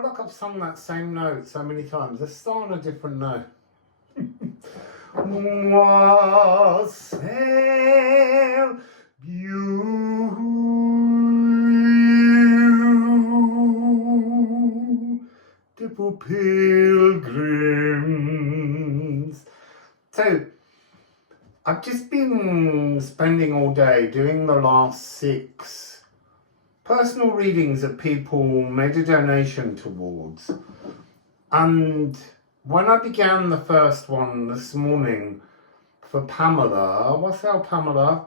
feel like I've sung that same note so many times. Let's start on a different note. Wassail, beautiful pilgrims. So, I've just been spending all day doing the last 6 personal readings that people made a donation towards. And when I began the first one this morning for Pamela, Wassail Pamela,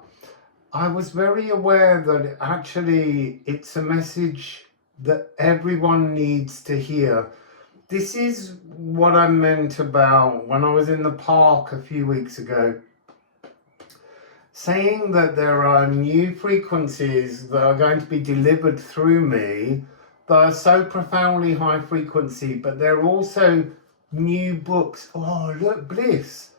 I was very aware that actually it's a message that everyone needs to hear. This is what I meant about when I was in the park a few weeks ago, saying that there are new frequencies that are going to be delivered through me that are so profoundly high frequency, but they're also new books. Oh, look, Bliss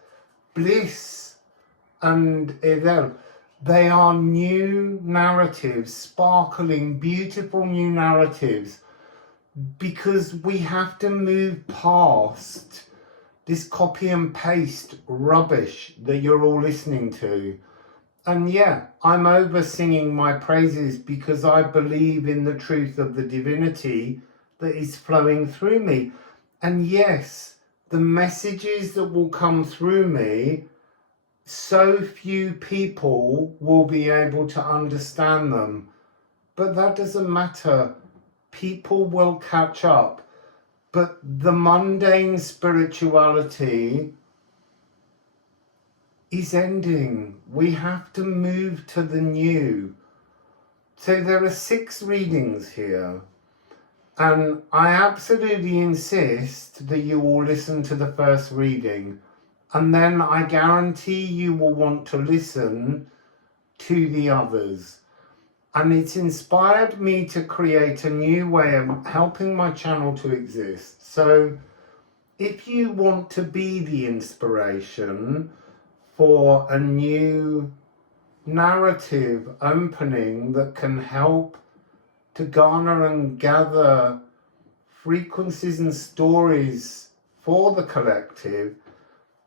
and Ædan. They are new narratives, sparkling, beautiful new narratives, because we have to move past this copy and paste rubbish that you're all listening to. And yeah, I'm over singing my praises because I believe in the truth of the divinity that is flowing through me. And yes, the messages that will come through me, so few people will be able to understand them. But that doesn't matter. People will catch up. But the mundane spirituality is ending. We have to move to the new. So there are 6 readings here, and I absolutely insist that you all listen to the first reading, and then I guarantee you will want to listen to the others. And it's inspired me to create a new way of helping my channel to exist. So if you want to be the inspiration for a new narrative opening that can help to garner and gather frequencies and stories for the collective,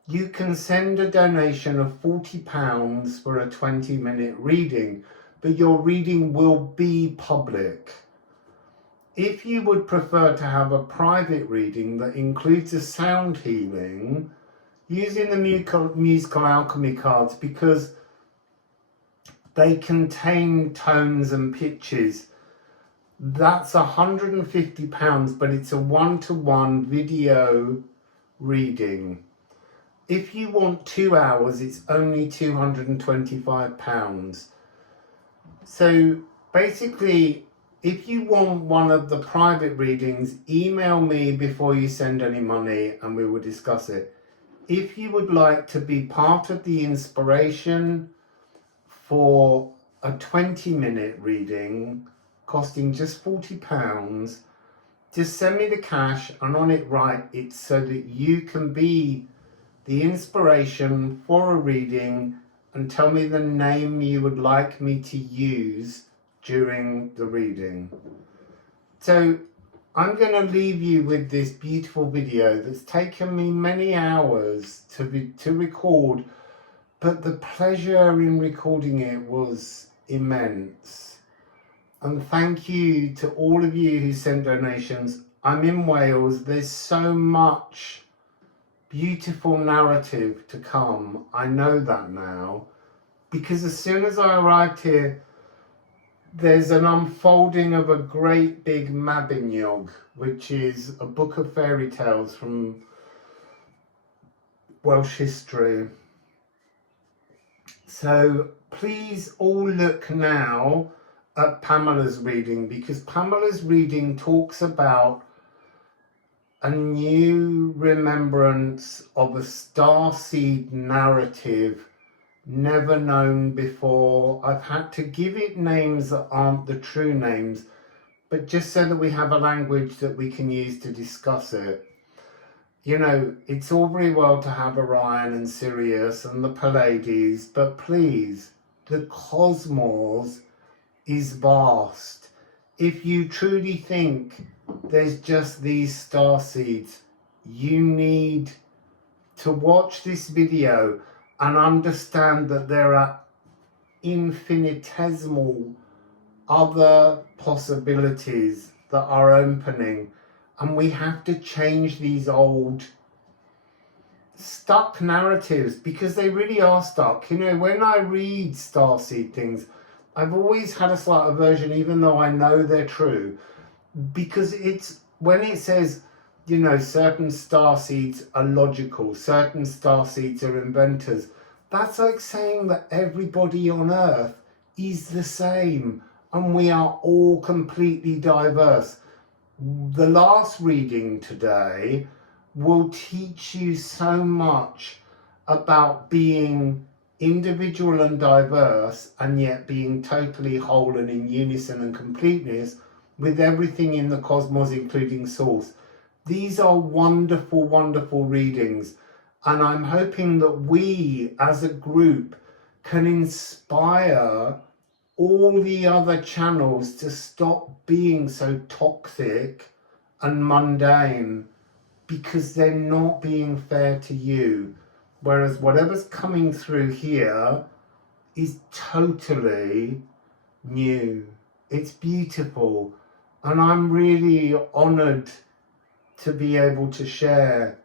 you can send a donation of £40 for a 20-minute reading, but your reading will be public. If you would prefer to have a private reading that includes a sound healing, using the musical alchemy cards, because they contain tones and pitches, that's £150, but it's a 1-to-1 video reading. If you want 2 hours, it's only £225. So basically, if you want one of the private readings, email me before you send any money and we will discuss it. If you would like to be part of the inspiration for a 20-minute reading costing just £40, just send me the cash, and on it write it's so that you can be the inspiration for a reading, and tell me the name you would like me to use during the reading. So I'm going to leave you with this beautiful video that's taken me many hours to record, but the pleasure in recording it was immense. And thank you to all of you who sent donations. I'm in Wales. There's so much beautiful narrative to come. I know that now, because as soon as I arrived here, there's an unfolding of a great big Mabinogi, which is a book of fairy tales from Welsh history. So please all look now at Pamela's reading, because Pamela's reading talks about a new remembrance of a starseed narrative never known before. I've had to give it names that aren't the true names, but just so that we have a language that we can use to discuss it. You know, it's all very well to have Orion and Sirius and the Pleiades, but please, the cosmos is vast. if you truly think there's just these star seeds, you need to watch this video and understand that there are infinitesimal other possibilities that are opening, and we have to change these old stuck narratives, because they really are stuck. You know, when I read starseed things, I've always had a slight aversion, even though I know they're true, because it's when it says, you know, certain starseeds are logical, certain starseeds are inventors, that's like saying that everybody on Earth is the same and we are all completely diverse. The last reading today will teach you so much about being individual and diverse, and yet being totally whole and in unison and completeness with everything in the cosmos, including source. These are wonderful, wonderful readings, and I'm hoping that we as a group can inspire all the other channels to stop being so toxic and mundane, because they're not being fair to you. Whereas whatever's coming through here is totally new. It's beautiful. And I'm really honoured to be able to share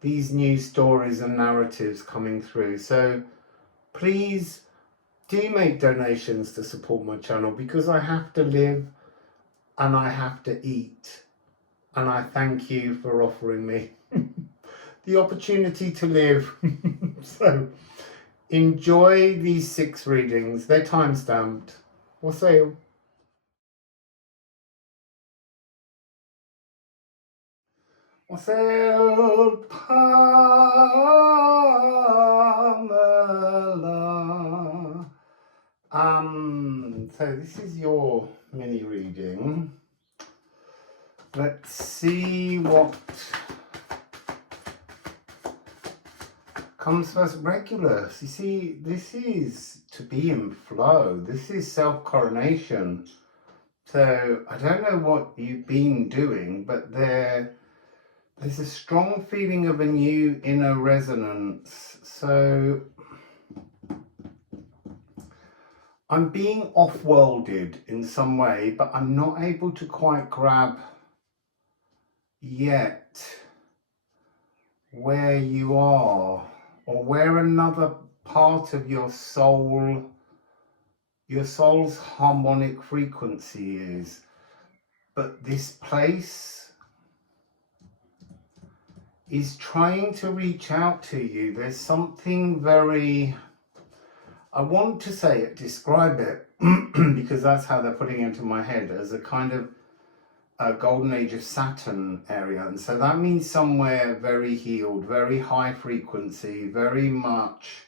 these new stories and narratives coming through. So please do make donations to support my channel, because I have to live and I have to eat. And I thank you for offering me the opportunity to live. So enjoy these 6 readings. They're time-stamped. Wassail. Wassail Pamela. So this is your mini reading. Let's see what comes first. Regulus. You see, this is to be in flow. This is self-coronation. So I don't know what you've been doing, but there's a strong feeling of a new inner resonance. So I'm being off-worlded in some way, but I'm not able to quite grab yet where you are, or where another part of your soul's harmonic frequency is. But this place is trying to reach out to you. There's something very, I want to say it, describe it, because that's how they're putting it into my head, as a kind of a golden age of Saturn area. And so that means somewhere very healed, very high frequency, very much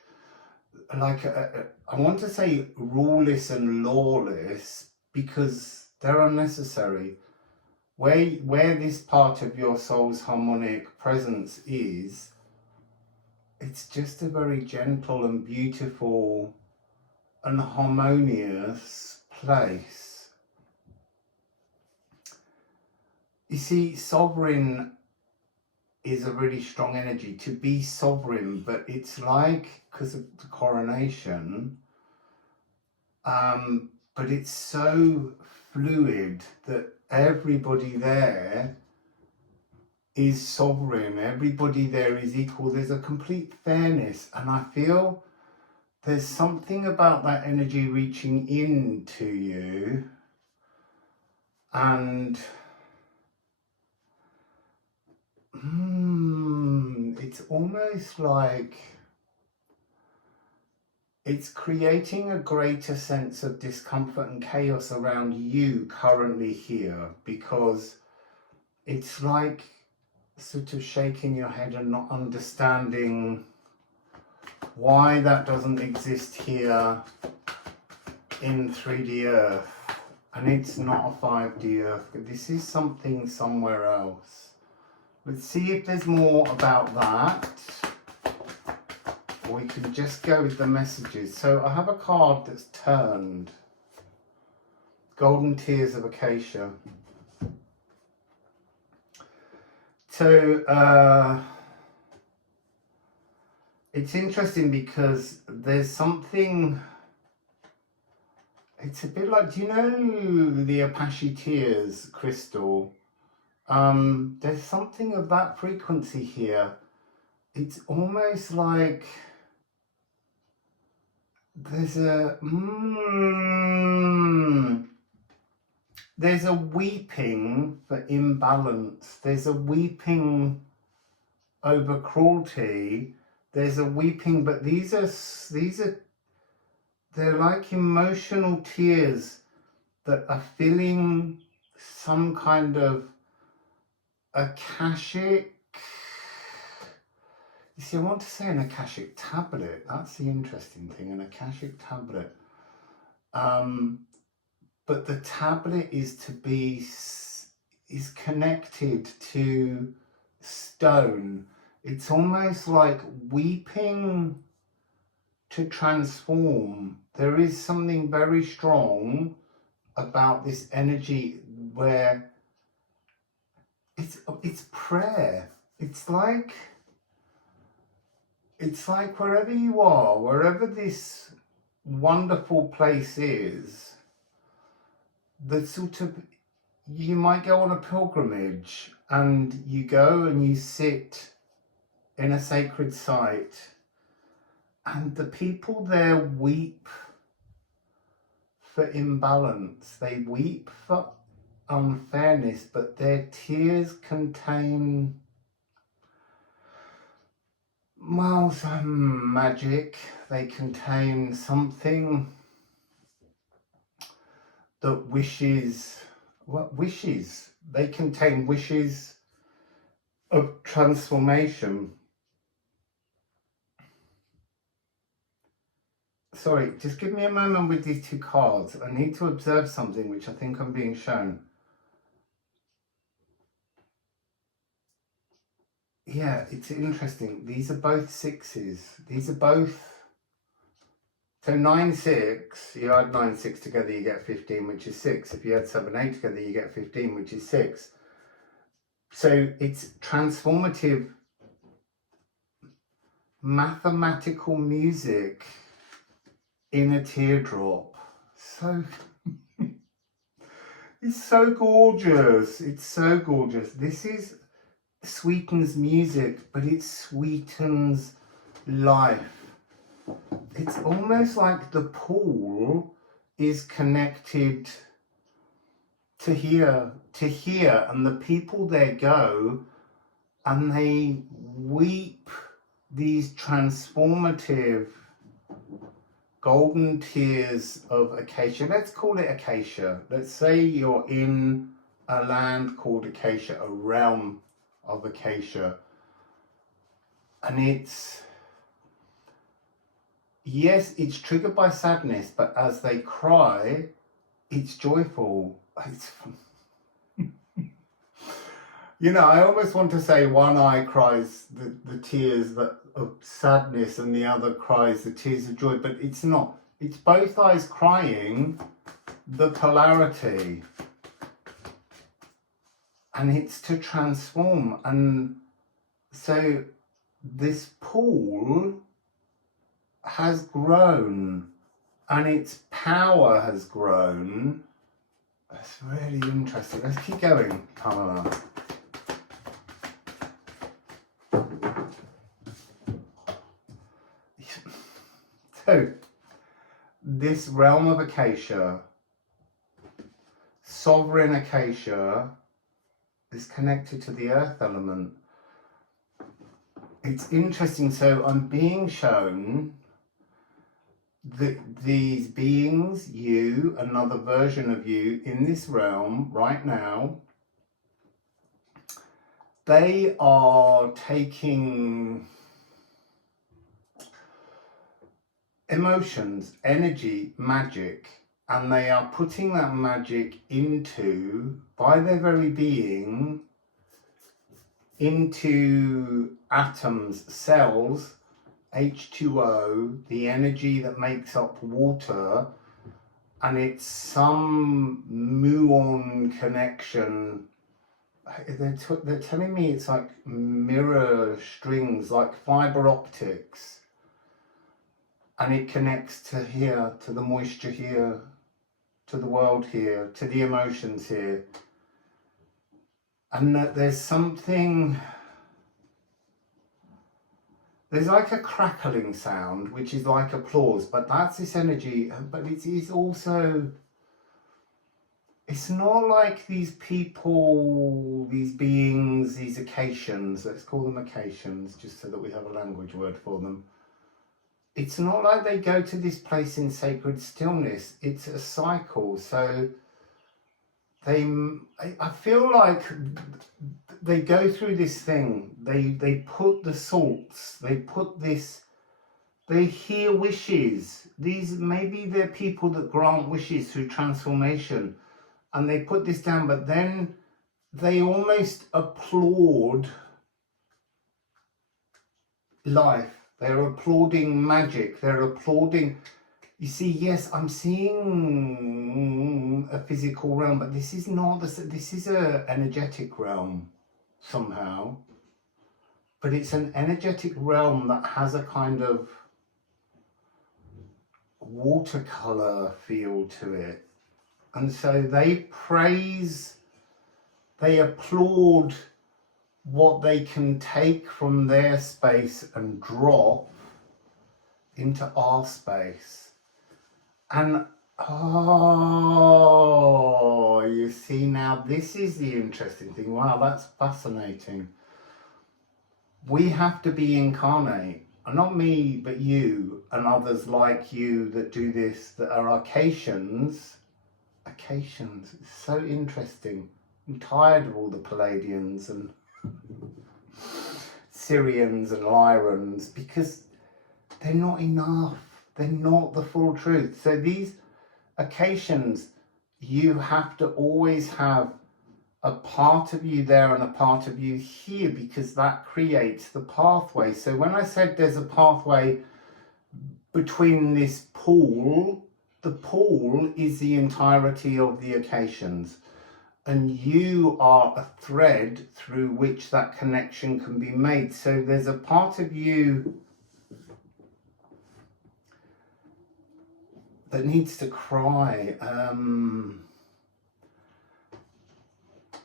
like I want to say ruleless and lawless, because they're unnecessary. Where this part of your soul's harmonic presence is, it's just a very gentle and beautiful and harmonious place. You see, sovereign is a really strong energy, to be sovereign, but it's like, because of the coronation, but it's so fluid that everybody there is sovereign, everybody there is equal, there's a complete fairness, and I feel there's something about that energy reaching into you, and it's almost like it's creating a greater sense of discomfort and chaos around you currently here, because it's like sort of shaking your head and not understanding why that doesn't exist here in 3D Earth. And it's not a 5D Earth, but this is something somewhere else. Let's see if there's more about that, or we can just go with the messages. So I have a card that's turned, Golden Tears of Acacia. So it's interesting because there's something, it's a bit like, do you know the Apache Tears crystal? There's something of that frequency here. It's almost like there's a there's a weeping for imbalance. There's a weeping over cruelty. There's a weeping, but these are they're like emotional tears that are filling some kind of Akashic. You see, I want to say an Akashic tablet. That's the interesting thing, an Akashic tablet. But the tablet is connected to stone. It's almost like weeping to transform. There is something very strong about this energy where it's prayer. It's like wherever you are, wherever this wonderful place is, the sort of, you might go on a pilgrimage and you go and you sit in a sacred site and the people there weep for imbalance. They weep for unfairness, but their tears contain, well, some magic. They contain something that wishes, what wishes? They contain wishes of transformation. Sorry, just give me a moment with these two cards. I need to observe something which I think I'm being shown. Yeah, it's interesting. These are both sixes. These are both. So 9, 6, you add 9, 6 together, you get 15, which is 6. If you add 7, 8 together, you get 15, which is 6. So it's transformative mathematical music in a teardrop. So it's so gorgeous. It's so gorgeous. This is sweetens music, but it sweetens life. It's almost like the pool is connected to here, and the people there go and they weep these transformative golden tears of acacia. Let's call it acacia. Let's say you're in a land called acacia, a realm of acacia, and it's, yes, it's triggered by sadness, but as they cry, it's joyful. It's you know, I almost want to say one eye cries the tears of sadness and the other cries the tears of joy, but it's not. It's both eyes crying the polarity. And it's to transform. And so this pool has grown and its power has grown. That's really interesting. Let's keep going, Pamela. So, this realm of acacia, sovereign acacia, is connected to the earth element. It's interesting. So I'm being shown that these beings, you, another version of you in this realm right now, they are taking emotions, energy, magic, and they are putting that magic into, by their very being, into atoms, cells, H2O, the energy that makes up water, and it's some muon connection. They're telling me it's like mirror strings, like fiber optics, and it connects to here, to the moisture here, to the world here, to the emotions here, and that there's something. There's like a crackling sound, which is like applause, but that's this energy. But it is also, it's not like these people, these beings, these acations, let's call them acations, just so that we have a language word for them. It's not like they go to this place in sacred stillness. It's a cycle. So I feel like they go through this thing. They put the salts. They put this. They hear wishes. Maybe they're people that grant wishes through transformation, and they put this down. But then they almost applaud life. They're applauding magic. They're applauding. You see, yes, I'm seeing a physical realm, but this is not. This is a energetic realm somehow. But it's an energetic realm that has a kind of watercolor feel to it. And so they praise, they applaud what they can take from their space and drop into our space. And oh, you see, now this is the interesting thing. Wow, that's fascinating. We have to be incarnate, and not me, but you and others like you that do this, that are Acacians. Acacians, it's so interesting. I'm tired of all the Palladians and Syrians and Lyrans, because they're not enough. They're not the full truth. So these Acacians, you have to always have a part of you there and a part of you here, because that creates the pathway. So when I said there's a pathway between this pool, the pool is the entirety of the Acacians, and you are a thread through which that connection can be made. So there's a part of you that needs to cry.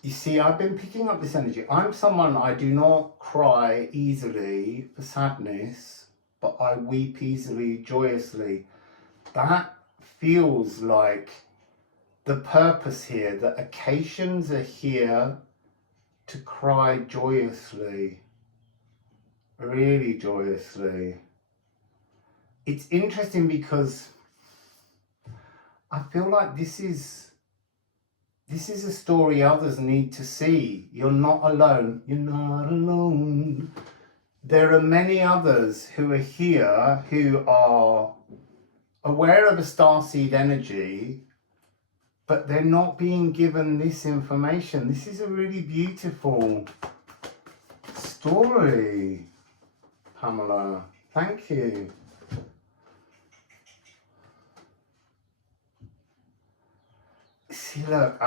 You see, I've been picking up this energy. I'm someone, I do not cry easily for sadness, but I weep easily, joyously. That feels like the purpose here, that Acacians are here to cry joyously, really joyously. It's interesting because I feel like this is a story others need to see. You're not alone. You're not alone. There are many others who are here who are aware of a starseed energy, but they're not being given this information. This is a really beautiful story, Pamela. Thank you. See, look,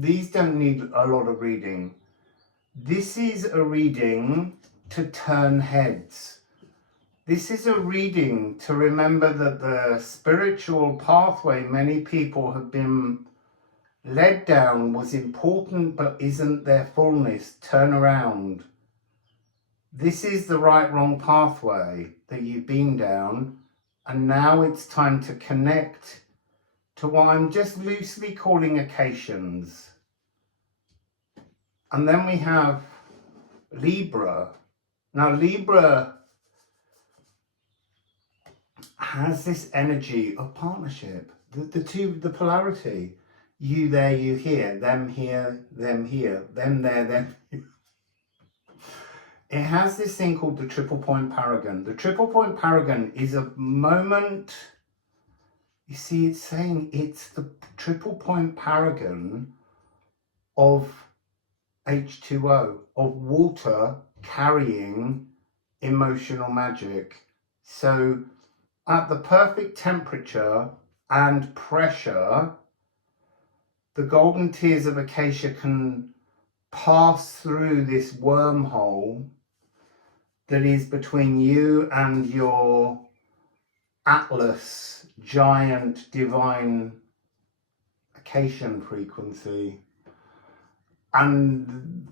these don't need a lot of reading. This is a reading to turn heads. This is a reading to remember that the spiritual pathway many people have been led down was important but isn't their fullness. Turn around. This is the right-wrong pathway that you've been down, and now it's time to connect to what I'm just loosely calling Acacians. And then we have Libra. Now Libra has this energy of partnership. The polarity. You there, you here, them here, them there, them here. It has this thing called the triple point paragon. The triple point paragon is a moment. You see, it's saying it's the triple point paragon of H2O, of water carrying emotional magic. So at the perfect temperature and pressure, the golden tears of acacia can pass through this wormhole that is between you and your Atlas giant divine acacian frequency. And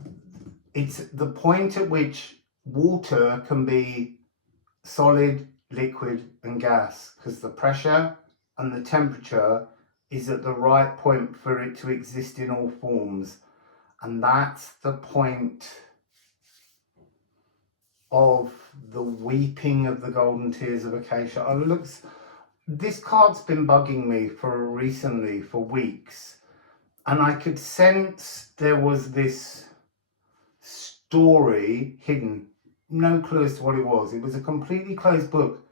it's the point at which water can be solid, liquid and gas, because the pressure and the temperature is at the right point for it to exist in all forms. And that's the point of the weeping of the golden tears of acacia. This card's been bugging me for weeks, and I could sense there was this story hidden. No clue as to what it was. It was a completely closed book.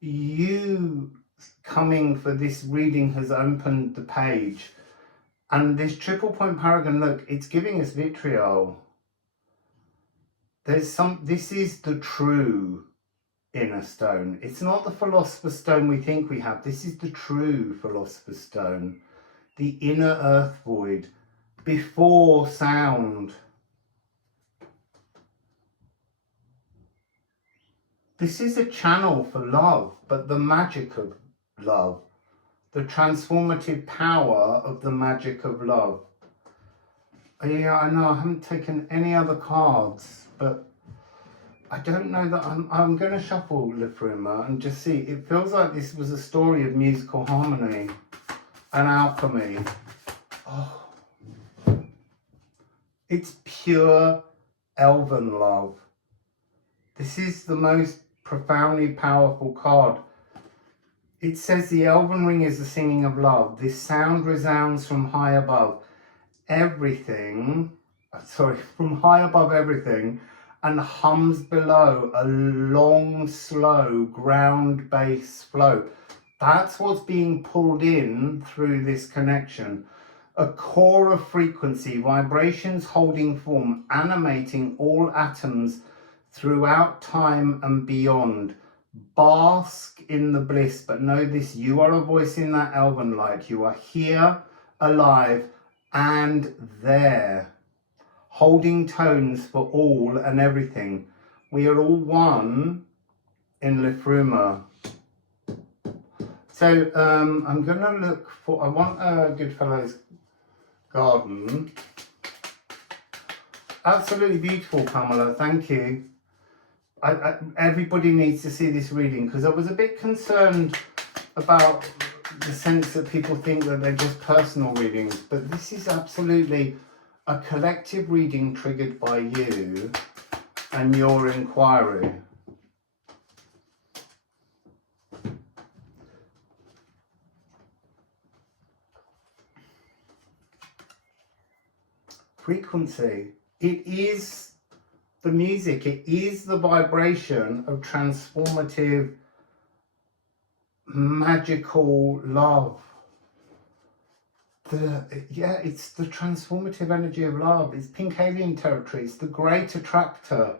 You coming for this reading has opened the page, and this triple point paragon, look, it's giving us vitriol. This is the true inner stone. It's not the philosopher's stone we think we have. This is the true philosopher's stone. The inner earth void, before sound. This is a channel for love, but the magic of love. The transformative power of the magic of love. Yeah, I know I haven't taken any other cards, but I don't know that I'm going to shuffle Liffruma and just see. It feels like this was a story of musical harmony and alchemy. Oh, it's pure elven love. This is the most profoundly powerful card. It says the elven ring is the singing of love. This sound resounds from high above everything. From high above everything, and hums below, a long, slow, ground bass flow. That's what's being pulled in through this connection. A core of frequency, vibrations holding form, animating all atoms throughout time and beyond. Bask in the bliss, but know this, you are a voice in that elven light. You are here, alive, and there, holding tones for all and everything. We are all one in Liffruma. So I'm going to look for, I want a Goodfellow's Garden. Absolutely beautiful, Pamela, thank you. Everybody needs to see this reading, because I was a bit concerned about the sense that people think that they're just personal readings, but this is absolutely a collective reading triggered by you and your inquiry. Frequency. It is the music. It is the vibration of transformative, magical love. It's the transformative energy of love. It's pink alien territory. It's the great attractor.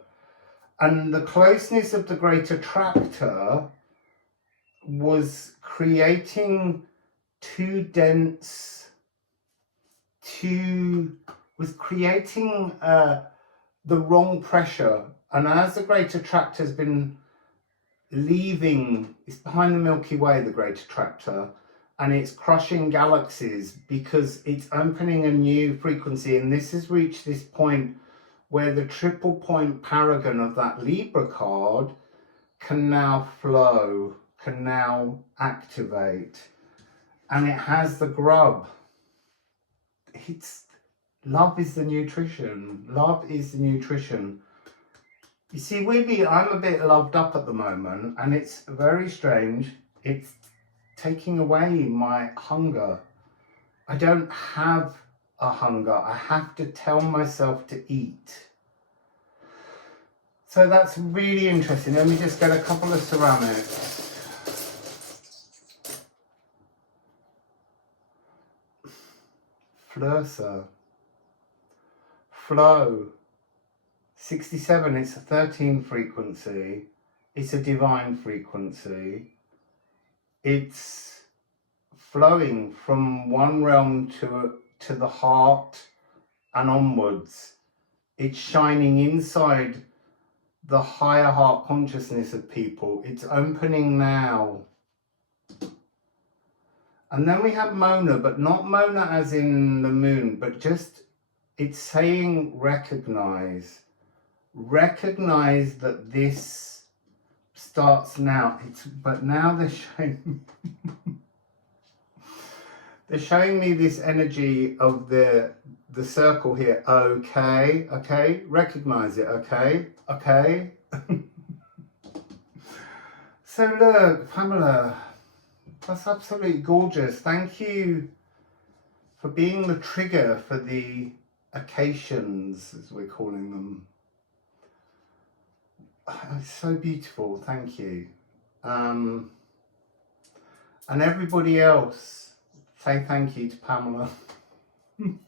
And the closeness of the great attractor was creating the wrong pressure. And as the great attractor has been leaving, it's behind the Milky Way, the great attractor, and it's crushing galaxies because it's opening a new frequency. And this has reached this point where the triple point paragon of that Libra card can now flow, can now activate. And it has the grub. Love is the nutrition. Love is the nutrition. You see, weirdly, I'm a bit loved up at the moment, and it's very strange. It's taking away my hunger. I don't have a hunger. I have to tell myself to eat. So that's really interesting. Let me just get a couple of ceramics. Flursa. Flow. 67, it's a 13 frequency. It's a divine frequency. It's flowing from one realm to the heart and onwards. It's shining inside the higher heart consciousness of people. It's opening now. And then we have Mona, but not Mona as in the moon, but just, it's saying recognize. Recognize that this starts now. But now they're showing they're showing me this energy of the circle here. Okay, okay, recognize it, okay, okay. So look, Pamela, that's absolutely gorgeous. Thank you for being the trigger for the occasions, as we're calling them. It's so beautiful, thank you. And everybody else, say thank you to Pamela.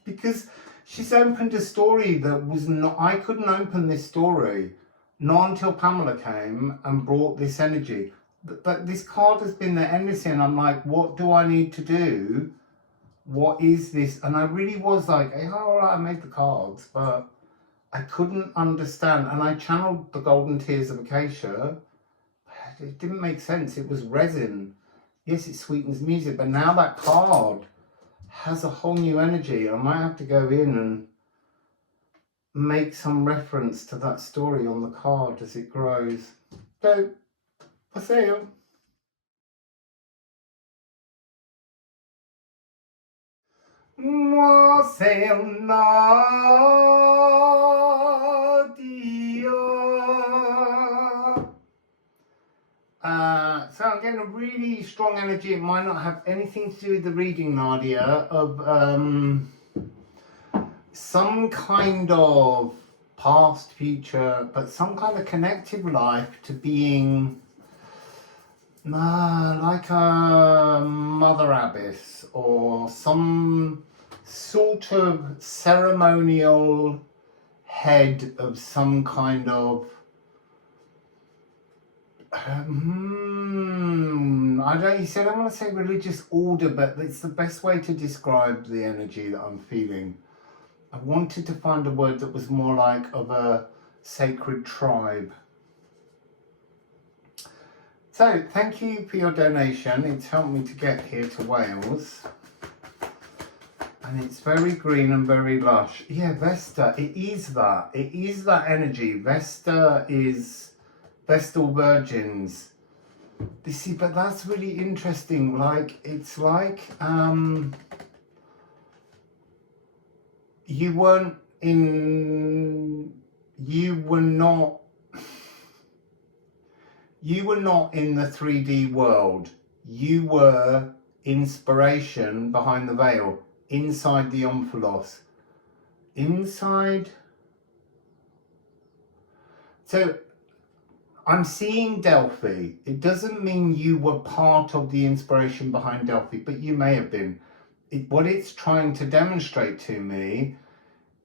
Because she's opened a story that was not, I couldn't open this story, not until Pamela came and brought this energy. But this card has been there endlessly, and I'm like, what do I need to do? What is this? And I really was like, hey, all right, I made the cards, but I couldn't understand. And I channeled the Golden Tears of Acacia. It didn't make sense. It was resin. Yes, it sweetens music, but now that card has a whole new energy. I might have to go in and make some reference to that story on the card as it grows. So, Wassail. Wassail Nadia. So I'm getting a really strong energy. It might not have anything to do with the reading, Nadia, of some kind of past, future, but some kind of connective life to being like a mother abbess or some sort of ceremonial head of some kind of you said I want to say religious order, but it's the best way to describe the energy that I'm feeling. I wanted to find a word that was more like of a sacred tribe. So, thank you for your donation. It's helped me to get here to Wales. And it's very green and very lush. Yeah, Vesta, it is that. It is that energy. Vesta is Vestal Virgins. You see, but that's really interesting. Like, it's like, you were not in the 3D world. You were inspiration behind the veil, inside the omphalos. Inside. So I'm seeing Delphi. It doesn't mean you were part of the inspiration behind Delphi, but you may have been. What it's trying to demonstrate to me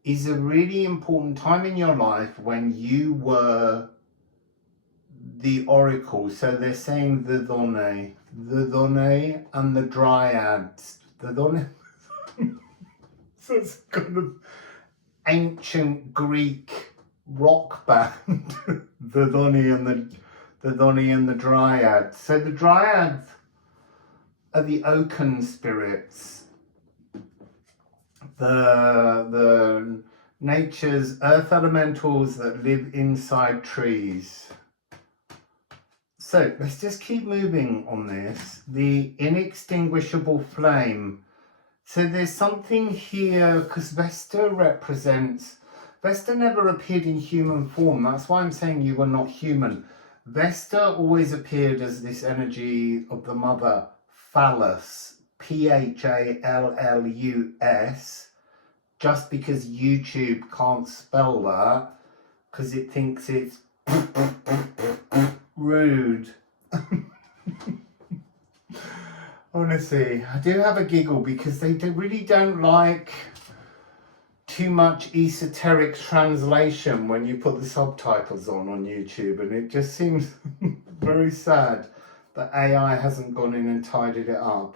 is a really important time in your life when you were the oracle. So they're saying the Done and the Dryads. The Done. So it's kind of ancient Greek rock band. the Done and the Dryads. So the Dryads are the oaken spirits. The nature's earth elementals that live inside trees. So let's just keep moving on this. The inextinguishable flame. So there's something here, because Vesta never appeared in human form. That's why I'm saying you were not human. Vesta always appeared as this energy of the mother, phallus, Phallus, just because YouTube can't spell that, because it thinks it's rude. Honestly, I do have a giggle because they really don't like too much esoteric translation when you put the subtitles on YouTube, and it just seems very sad that AI hasn't gone in and tidied it up.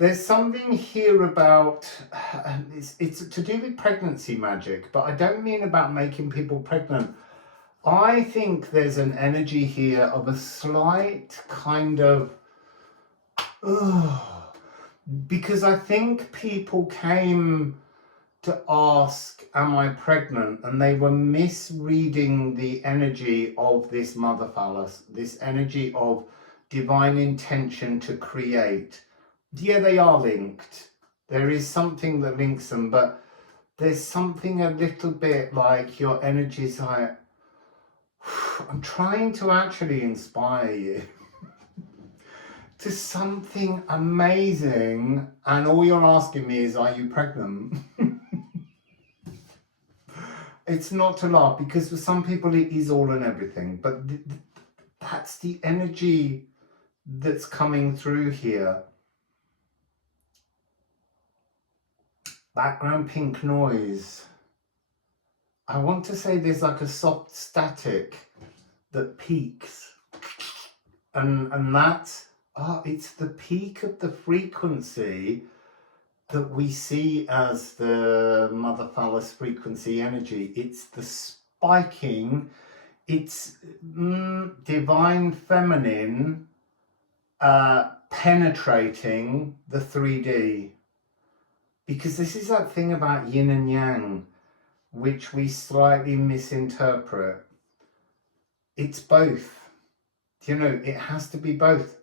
There's something here about, it's to do with pregnancy magic, but I don't mean about making people pregnant. I think there's an energy here of a slight kind of, because I think people came to ask, am I pregnant? And they were misreading the energy of this mother phallus, this energy of divine intention to create. Yeah, they are linked. There is something that links them, but there's something a little bit like your energy's like, I'm trying to actually inspire you to something amazing, and all you're asking me is, are you pregnant? It's not to laugh, because for some people it is all and everything, but that's the energy that's coming through here. Background pink noise. I want to say there's like a soft static that peaks, and that's, it's the peak of the frequency that we see as the mother phallus frequency energy. It's the spiking, it's divine feminine penetrating the 3D. Because this is that thing about yin and yang, which we slightly misinterpret. It's both. You know, it has to be both.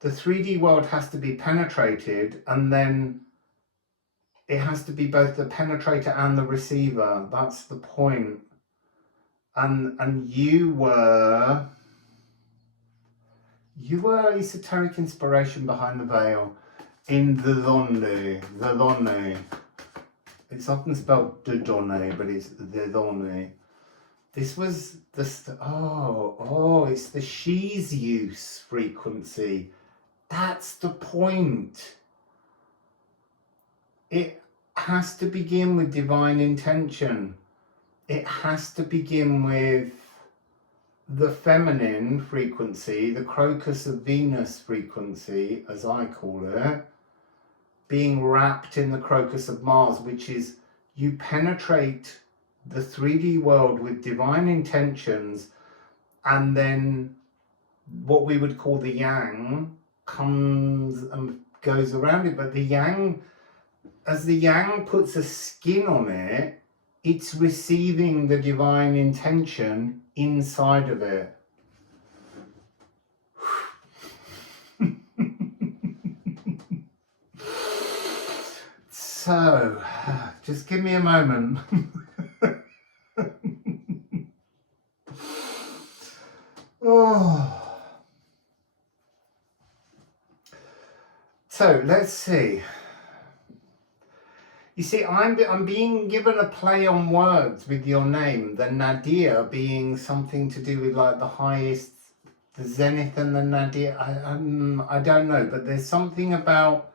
The 3D world has to be penetrated, and then it has to be both the penetrator and the receiver. That's the point. And you were esoteric inspiration behind the veil in the donne. It's often spelled de donne, but it's the donne. This was the, it's the she's use frequency. That's the point. It has to begin with divine intention. It has to begin with the feminine frequency, the crocus of Venus frequency, as I call it, being wrapped in the crocus of Mars, which is you penetrate the 3D world with divine intentions, and then what we would call the yang comes and goes around it. But the yang, as the yang puts a skin on it, it's receiving the divine intention inside of it. So, just give me a moment. So, let's see. You see, I'm being given a play on words with your name, the nadir being something to do with like the highest, the zenith and the nadir. I don't know, but there's something about,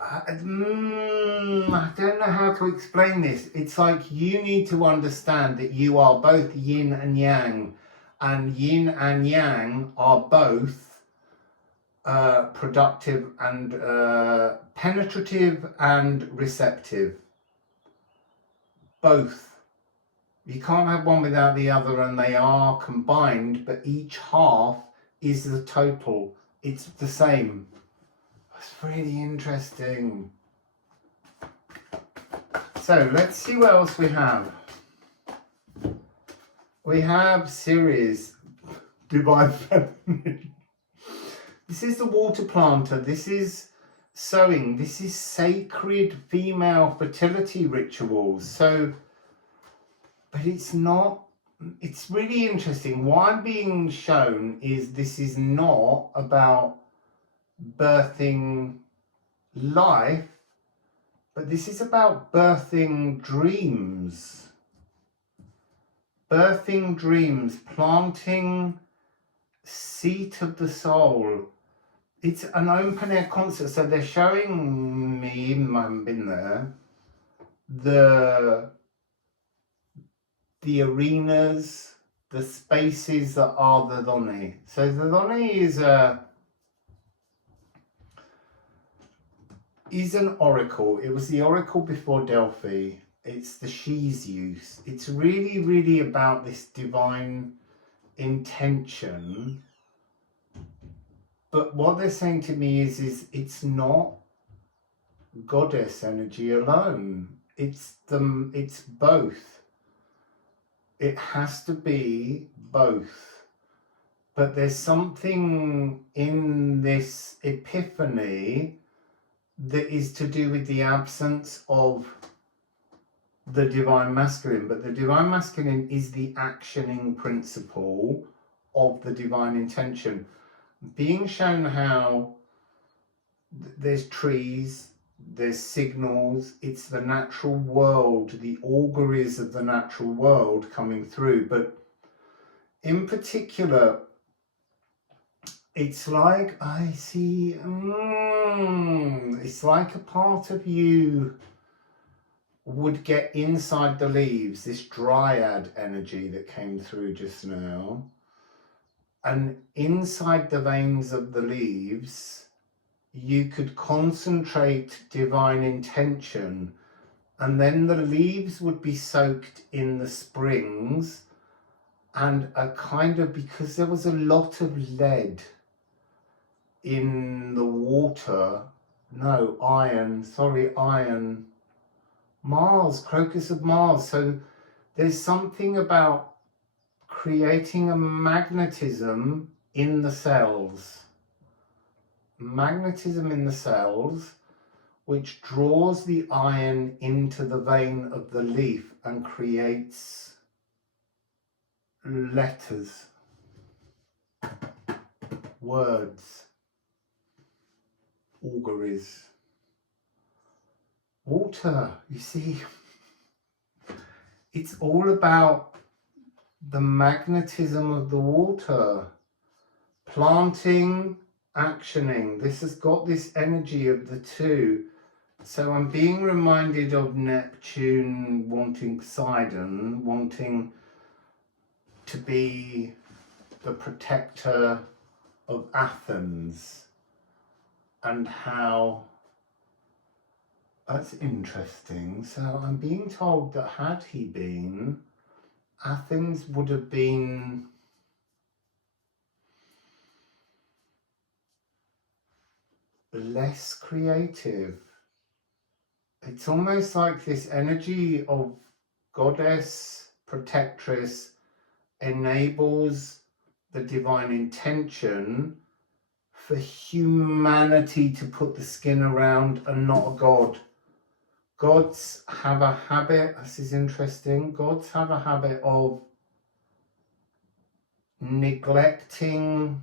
I don't know how to explain this. It's like you need to understand that you are both yin and yang are both productive and penetrative and receptive. Both. You can't have one without the other, and they are combined, but each half is the total. It's the same. It's really interesting. So let's see what else we have. We have series Divine Feminine. This is the water planter. This is sowing. This is sacred female fertility rituals. So, but it's not, it's really interesting. What I'm being shown is this is not about birthing life, but this is about birthing dreams. Birthing dreams, planting seed of the soul. It's an open air concert, so they're showing me, even I haven't been there, the arenas, the spaces that are the donne. So the donne is a is an oracle. It was the oracle before Delphi. It's the she's use. It's really, really about this divine intention. But what they're saying to me is it's not goddess energy alone. It's both. It has to be both. But there's something in this epiphany that is to do with the absence of the divine masculine. But the divine masculine is the actioning principle of the divine intention. Being shown how there's trees, there's signals, it's the natural world, the auguries of the natural world coming through. But in particular, it's like, I see, it's like a part of you would get inside the leaves, this dryad energy that came through just now. And inside the veins of the leaves, you could concentrate divine intention, and then the leaves would be soaked in the springs, and a kind of, because there was a lot of lead in the water, iron, Mars, crocus of Mars. So there's something about creating a magnetism in the cells. Magnetism in the cells, which draws the iron into the vein of the leaf and creates letters, words, auguries. Water, you see, it's all about the magnetism of the water. Planting, actioning, this has got this energy of the two. So I'm being reminded of Neptune wanting Poseidon, wanting to be the protector of Athens, and how that's interesting. So I'm being told that had he been, Athens would have been less creative. It's almost like this energy of goddess, protectress, enables the divine intention for humanity to put the skin around and not a god. Gods have a habit, this is interesting, gods have a habit of neglecting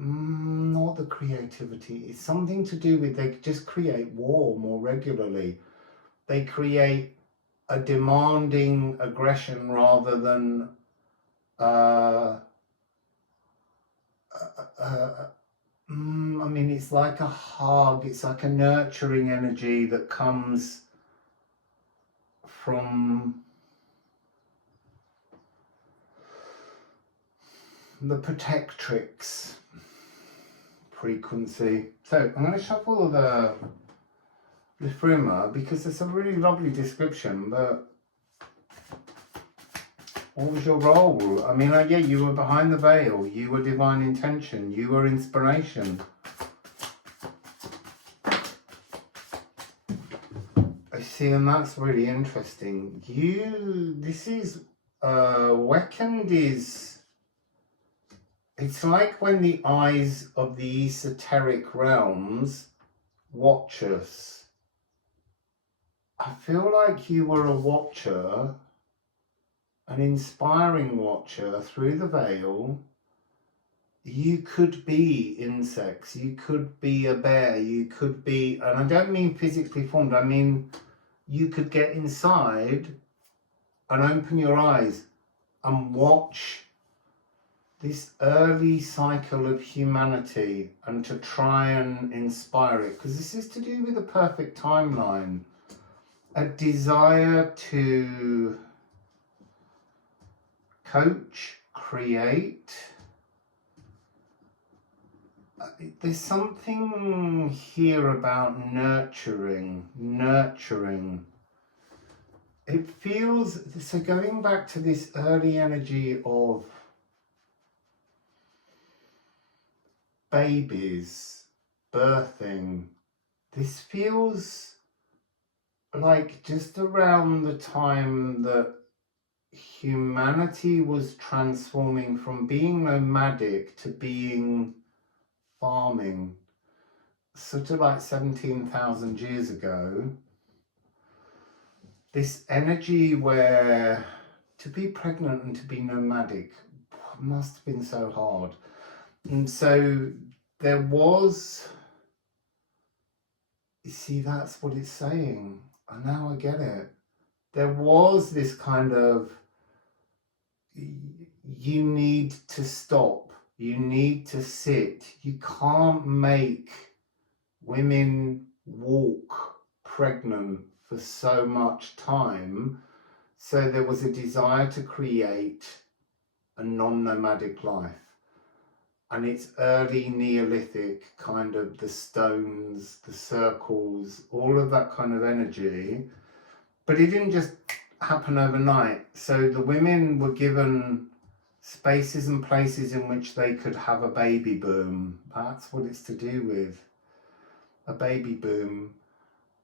not the creativity, it's something to do with they just create war more regularly. They create a demanding aggression rather than I mean, it's like a hug, it's like a nurturing energy that comes from the protectrix frequency. So I'm going to shuffle the Liffruma because it's a really lovely description, but what was your role? I mean, yeah, you were behind the veil, you were divine intention, you were inspiration. I see, and that's really interesting. This is, Weekend is, it's like when the eyes of the esoteric realms watch us. I feel like you were a watcher, an inspiring watcher through the veil. You could be insects, you could be a bear, you could be, and I don't mean physically formed, I mean you could get inside and open your eyes and watch this early cycle of humanity and to try and inspire it, because this is to do with a perfect timeline, a desire to coach, create, there's something here about nurturing. It feels, so going back to this early energy of babies, birthing, this feels like just around the time that humanity was transforming from being nomadic to being farming, sort of like 17,000 years ago. This energy where to be pregnant and to be nomadic must have been so hard. And so there was, you see, that's what it's saying. And now I get it. There was this kind of, you need to stop. You need to sit. You can't make women walk pregnant for so much time. So there was a desire to create a non-nomadic life. And it's early Neolithic, kind of the stones, the circles, all of that kind of energy. But it didn't just happen overnight. So the women were given spaces and places in which they could have a baby boom. That's what it's to do with, a baby boom.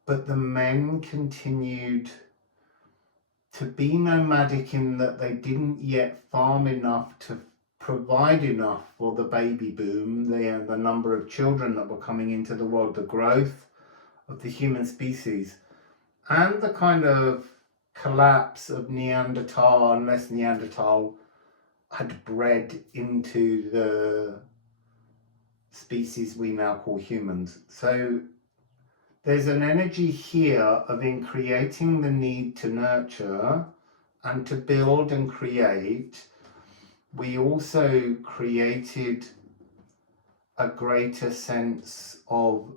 But the men continued to be nomadic in that they didn't yet farm enough to provide enough for the baby boom, the number of children that were coming into the world, the growth of the human species, and the kind of collapse of Neanderthal, unless Neanderthal had bred into the species we now call humans. So there's an energy here of in creating the need to nurture and to build and create. We also created a greater sense of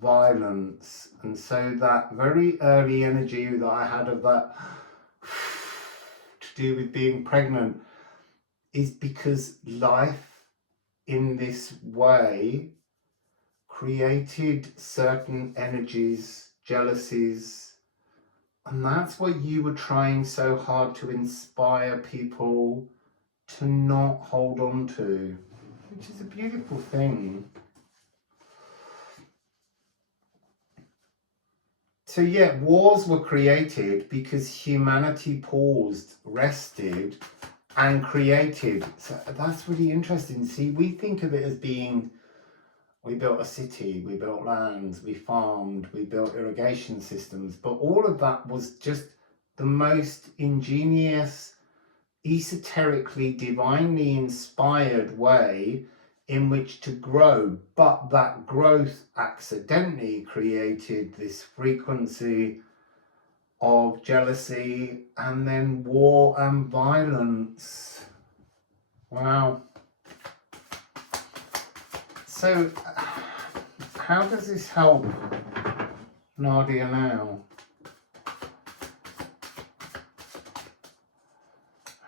violence. And so that very early energy that I had of that to do with being pregnant is because life in this way created certain energies, jealousies, and that's what you were trying so hard to inspire people to not hold on to, which is a beautiful thing. So yeah, wars were created because humanity paused, rested, and created. So that's really interesting. See, we think of it as being, we built a city, we built lands, we farmed, we built irrigation systems, but all of that was just the most ingenious, esoterically, divinely inspired way in which to grow. But that growth accidentally created this frequency of jealousy and then war and violence. Wow. So how does this help Nadia now?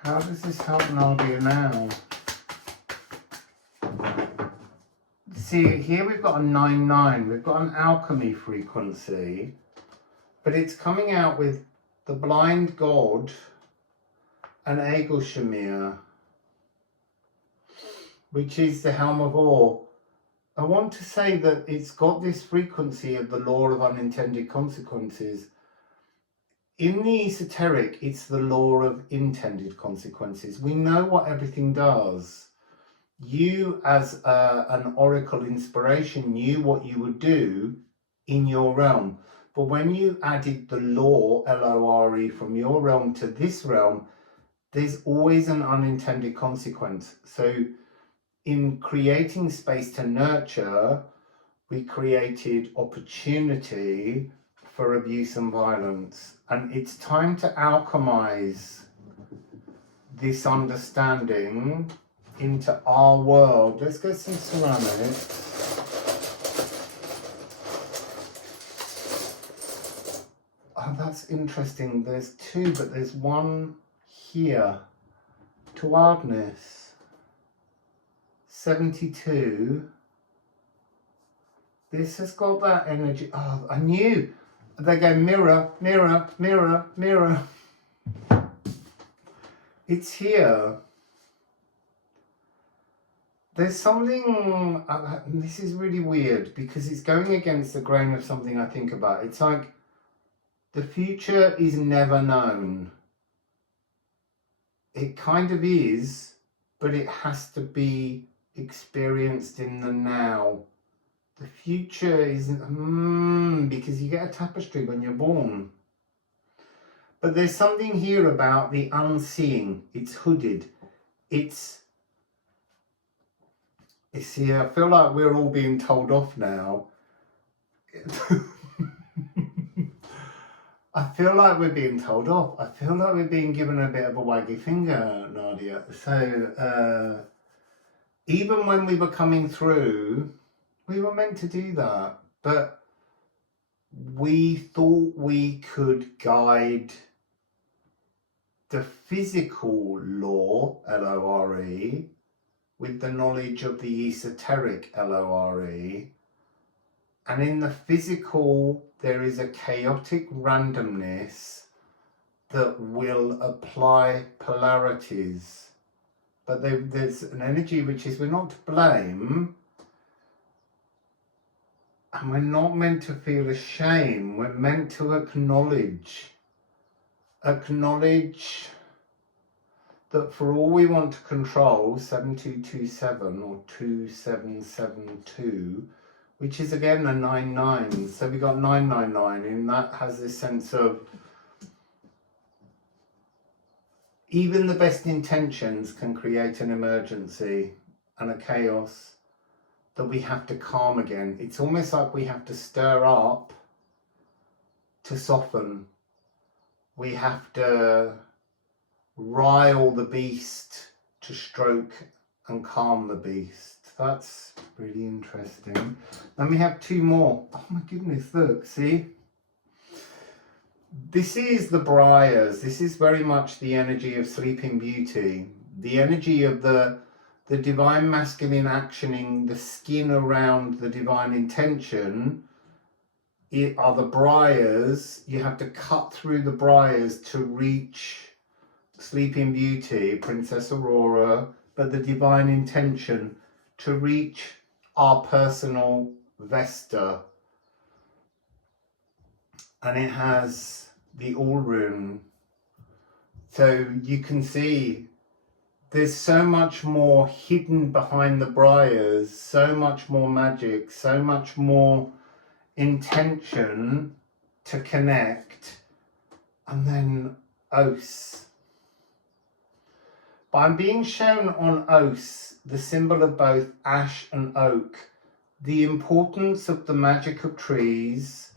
How does this help Nadia now? See, here we've got a 9-9. We've got an alchemy frequency, but it's coming out with the blind god and Egelshamir, which is the helm of Or. I want to say that it's got this frequency of the law of unintended consequences. In the esoteric, it's the law of intended consequences. We know what everything does. You, as an oracle inspiration, knew what you would do in your realm. But when you added the law, L-O-R-E, from your realm to this realm, there's always an unintended consequence. So in creating space to nurture, we created opportunity for abuse and violence. And it's time to alchemize this understanding into our world. Let's get some ceramics. Oh, that's interesting. There's two, but there's one here. To hardness. 72. This has got that energy. Oh, I knew. They go mirror, mirror, mirror, mirror. It's here. There's something, this is really weird because it's going against the grain of something I think about. It's like the future is never known. It kind of is, but it has to be experienced in the now. The future isn't, because you get a tapestry when you're born. But there's something here about the unseeing. It's hooded. See, I feel like we're all being told off now. I feel like we're being told off. I feel like we're being given a bit of a waggy finger, Nadia. So, even when we were coming through, we were meant to do that. But we thought we could guide the physical law, L-O-R-E, with the knowledge of the esoteric, L-O-R-E. And in the physical, there is a chaotic randomness that will apply polarities. But there's an energy which is, we're not to blame, and we're not meant to feel ashamed. We're meant to acknowledge that for all we want to control, 7227 or 2772, which is again a 99. So we got 999, and that has this sense of even the best intentions can create an emergency and a chaos that we have to calm again. It's almost like we have to stir up to soften. We have to rile the beast to stroke and calm the beast. That's really interesting. Then we have two more. Oh my goodness, look, see? This is the briars. This is very much the energy of Sleeping Beauty. The energy of the divine masculine actioning the skin around the divine intention. It are the briars. You have to cut through the briars to reach Sleeping Beauty, Princess Aurora, but the divine intention to reach our personal Vesta. And it has the All Rune. So you can see there's so much more hidden behind the briars, so much more magic, so much more intention to connect. And then Os. But I'm being shown on Os, the symbol of both ash and oak, the importance of the magic of trees,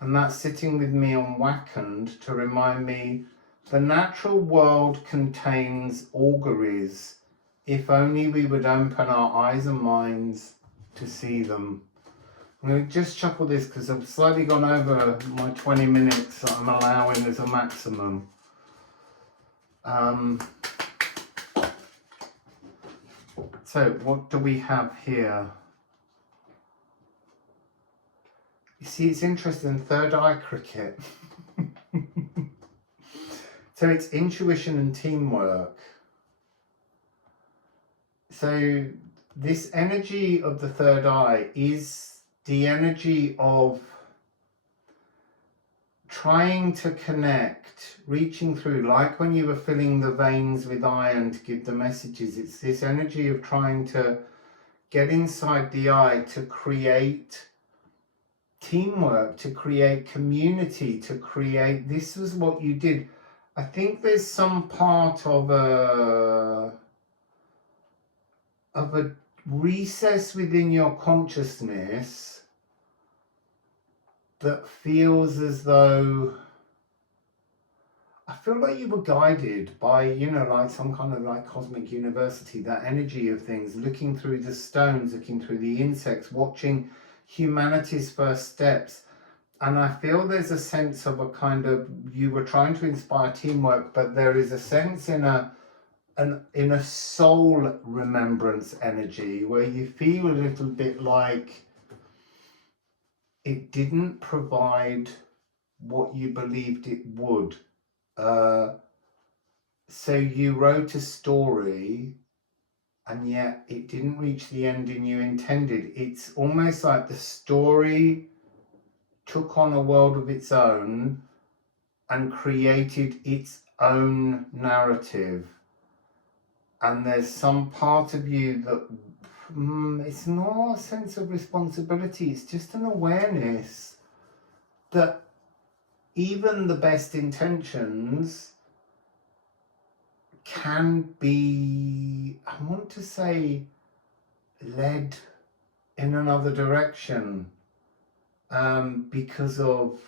and that's sitting with me on Wakand to remind me the natural world contains auguries, if only we would open our eyes and minds to see them. I'm going to just shuffle this because I've slightly gone over my 20 minutes that I'm allowing as a maximum. So what do we have here? You see, it's interesting, third eye cricket. So it's intuition and teamwork. So this energy of the third eye is the energy of trying to connect, reaching through, like when you were filling the veins with iron to give the messages. It's this energy of trying to get inside the eye to create teamwork, to create community, to create, this was what you did. I think there's some part of a recess within your consciousness that feels as though, I feel like you were guided by, you know, like some kind of like cosmic university, that energy of things, looking through the stones, looking through the insects, watching humanity's first steps. And I feel there's a sense of a kind of, you were trying to inspire teamwork, but there is a sense in a soul remembrance energy where you feel a little bit like it didn't provide what you believed it would. So you wrote a story and yet it didn't reach the ending you intended. It's almost like the story took on a world of its own and created its own narrative. And there's some part of you that it's not a sense of responsibility, it's just an awareness that even the best intentions can be, I want to say, led in another direction because of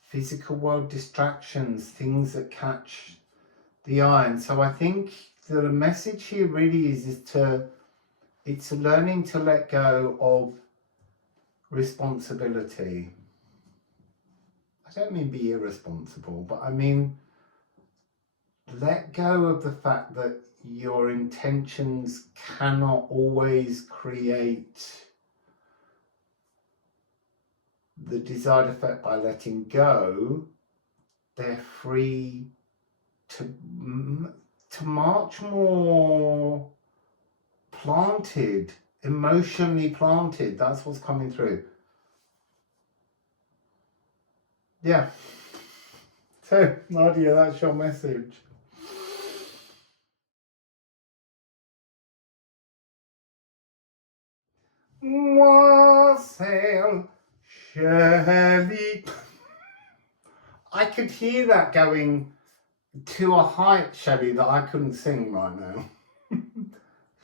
physical world distractions, things that catch the eye. And so I think the message here really is it's learning to let go of responsibility. I don't mean be irresponsible, but I mean let go of the fact that your intentions cannot always create the desired effect by letting go. They're free to march more planted, emotionally planted. That's what's coming through. Yeah. So, Nadia, that's your message. Wassail, Shirley. I could hear that going to a height, Shelley, that I couldn't sing right now.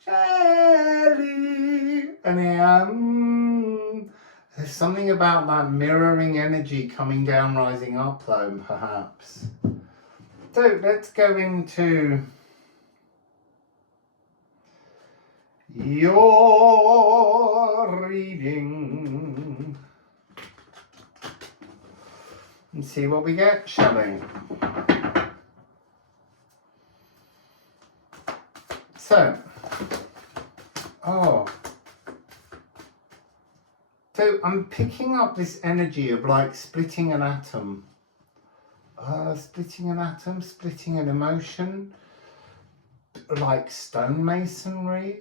Shelley, and there's something about that mirroring energy coming down, rising up, though, perhaps. So let's go into your reading and see what we get, shall we? So, so I'm picking up this energy of like splitting an atom. Splitting an atom, splitting an emotion, like stonemasonry,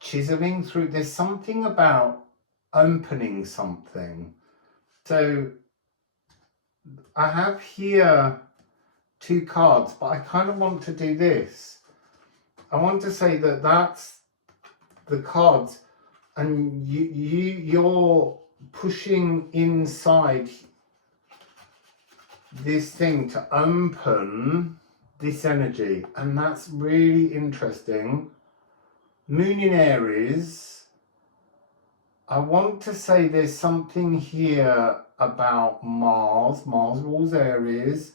chiseling through. There's something about opening something. So I have here 2 cards, but I kind of want to do this. I want to say that that's the cards, and you're pushing inside this thing to open this energy, and that's really interesting. Moon in Aries. I want to say there's something here about Mars. Mars rules Aries,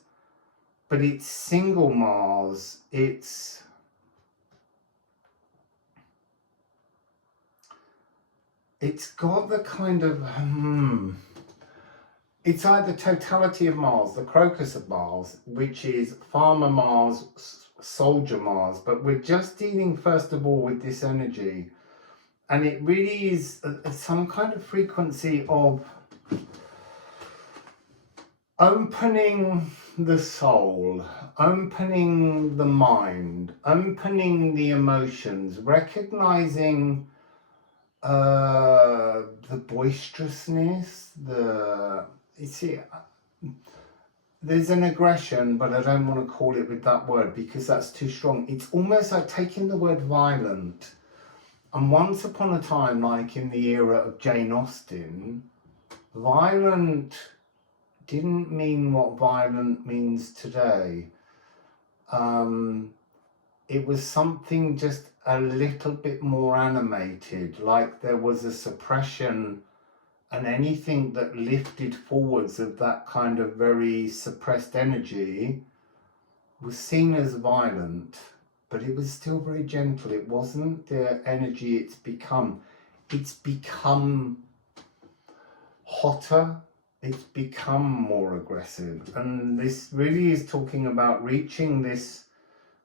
but it's single Mars. It's got the kind of it's like the totality of Mars, the crocus of Mars, which is farmer Mars, soldier Mars. But we're just dealing first of all with this energy, and it really is some kind of frequency of opening the soul, opening the mind, opening the emotions, recognizing the boisterousness, there's an aggression, but I don't want to call it with that word because that's too strong. It's almost like taking the word violent, and once upon a time, like in the era of Jane Austen, violent didn't mean what violent means today. It was something just a little bit more animated, like there was a suppression, and anything that lifted forwards of that kind of very suppressed energy was seen as violent, but it was still very gentle. It wasn't the energy it's become. It's become hotter. It's become more aggressive. And this really is talking about reaching this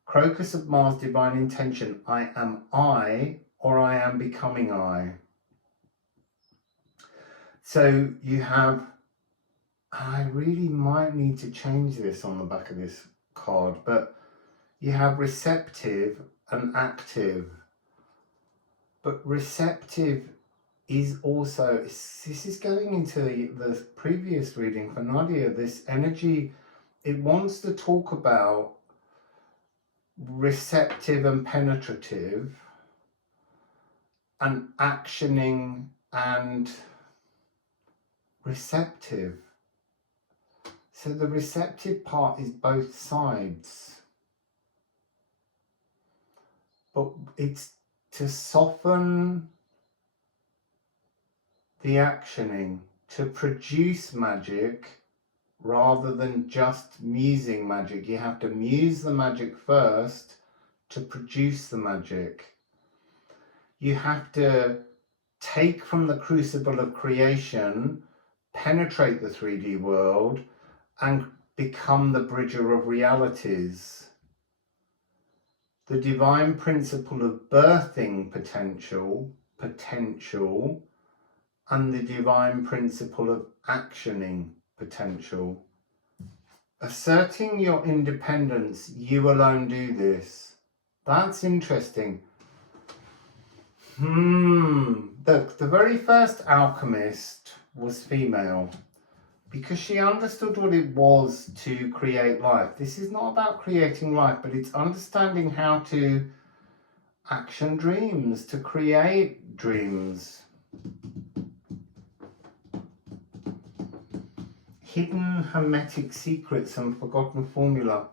crocus of Mars divine intention. I am I, or I am becoming I. So you have, I really might need to change this on the back of this card, but you have receptive and active. But receptive is also, this is going into the previous reading for Nadia, this energy, it wants to talk about receptive and penetrative and actioning and receptive. So the receptive part is both sides, but it's to soften the actioning, to produce magic rather than just musing magic. You have to muse the magic first to produce the magic. You have to take from the crucible of creation, penetrate the 3D world, and become the bridger of realities. The divine principle of birthing potential, and the divine principle of actioning potential. Asserting your independence, you alone do this. That's interesting. Look, the very first alchemist was female because she understood what it was to create life. This is not about creating life, but it's understanding how to action dreams, to create dreams. Hidden hermetic secrets and forgotten formula.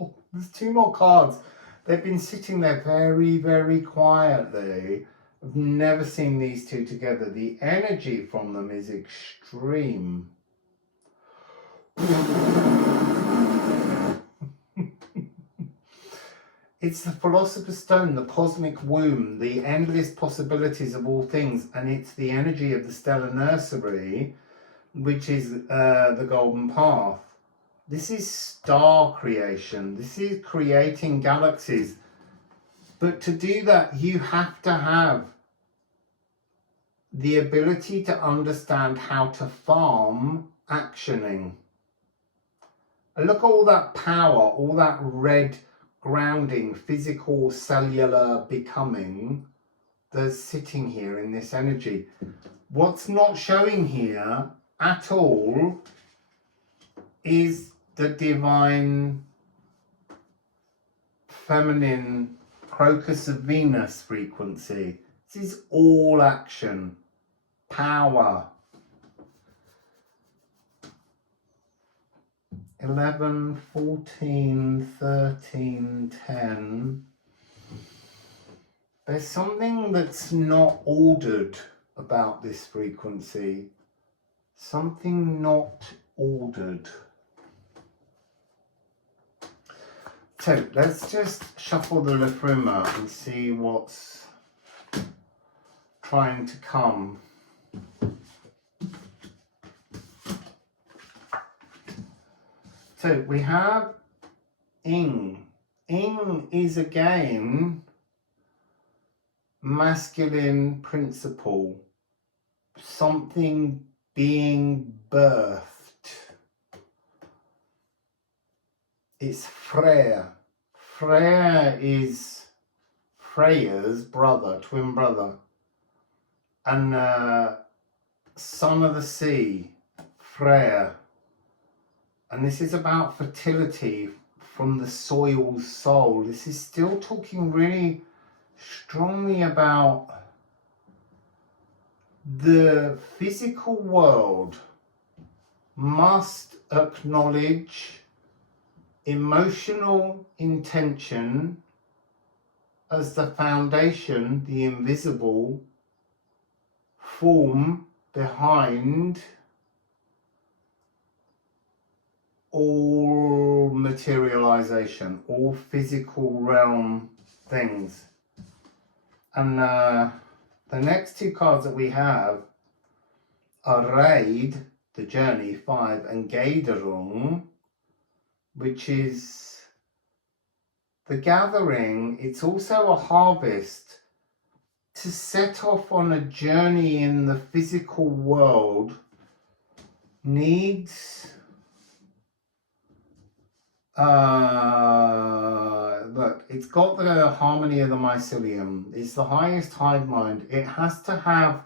Oh, there's two more cards. They've been sitting there very, very quietly. I've never seen these two together. The energy from them is extreme. It's the Philosopher's Stone, the cosmic womb, the endless possibilities of all things, and it's the energy of the stellar nursery, which is the golden path. This is star creation. This is creating galaxies. But to do that, you have to have the ability to understand how to farm actioning. And look at all that power, all that red grounding, physical, cellular becoming that's sitting here in this energy. What's not showing here at all is the divine feminine crocus of Venus frequency. This is all action, power. 11, 14, 13, 10. There's something that's not ordered about this frequency. Something not ordered. So let's just shuffle the Liffruma and see what's trying to come. So we have Ing. Ing is again masculine principle, something being birthed. It's Freyr. Freyr is Freya's brother, twin brother, and son of the sea, Freyr. And this is about fertility from the soil's soul. This is still talking really strongly about the physical world must acknowledge emotional intention as the foundation, the invisible form behind all materialization, all physical realm things. And the next two cards that we have are Raid, the journey, 5, and Gaderung, which is the gathering. It's also a harvest. to set off on a journey in the physical world needs look, it's got the harmony of the mycelium. It's the highest hive mind. It has to have.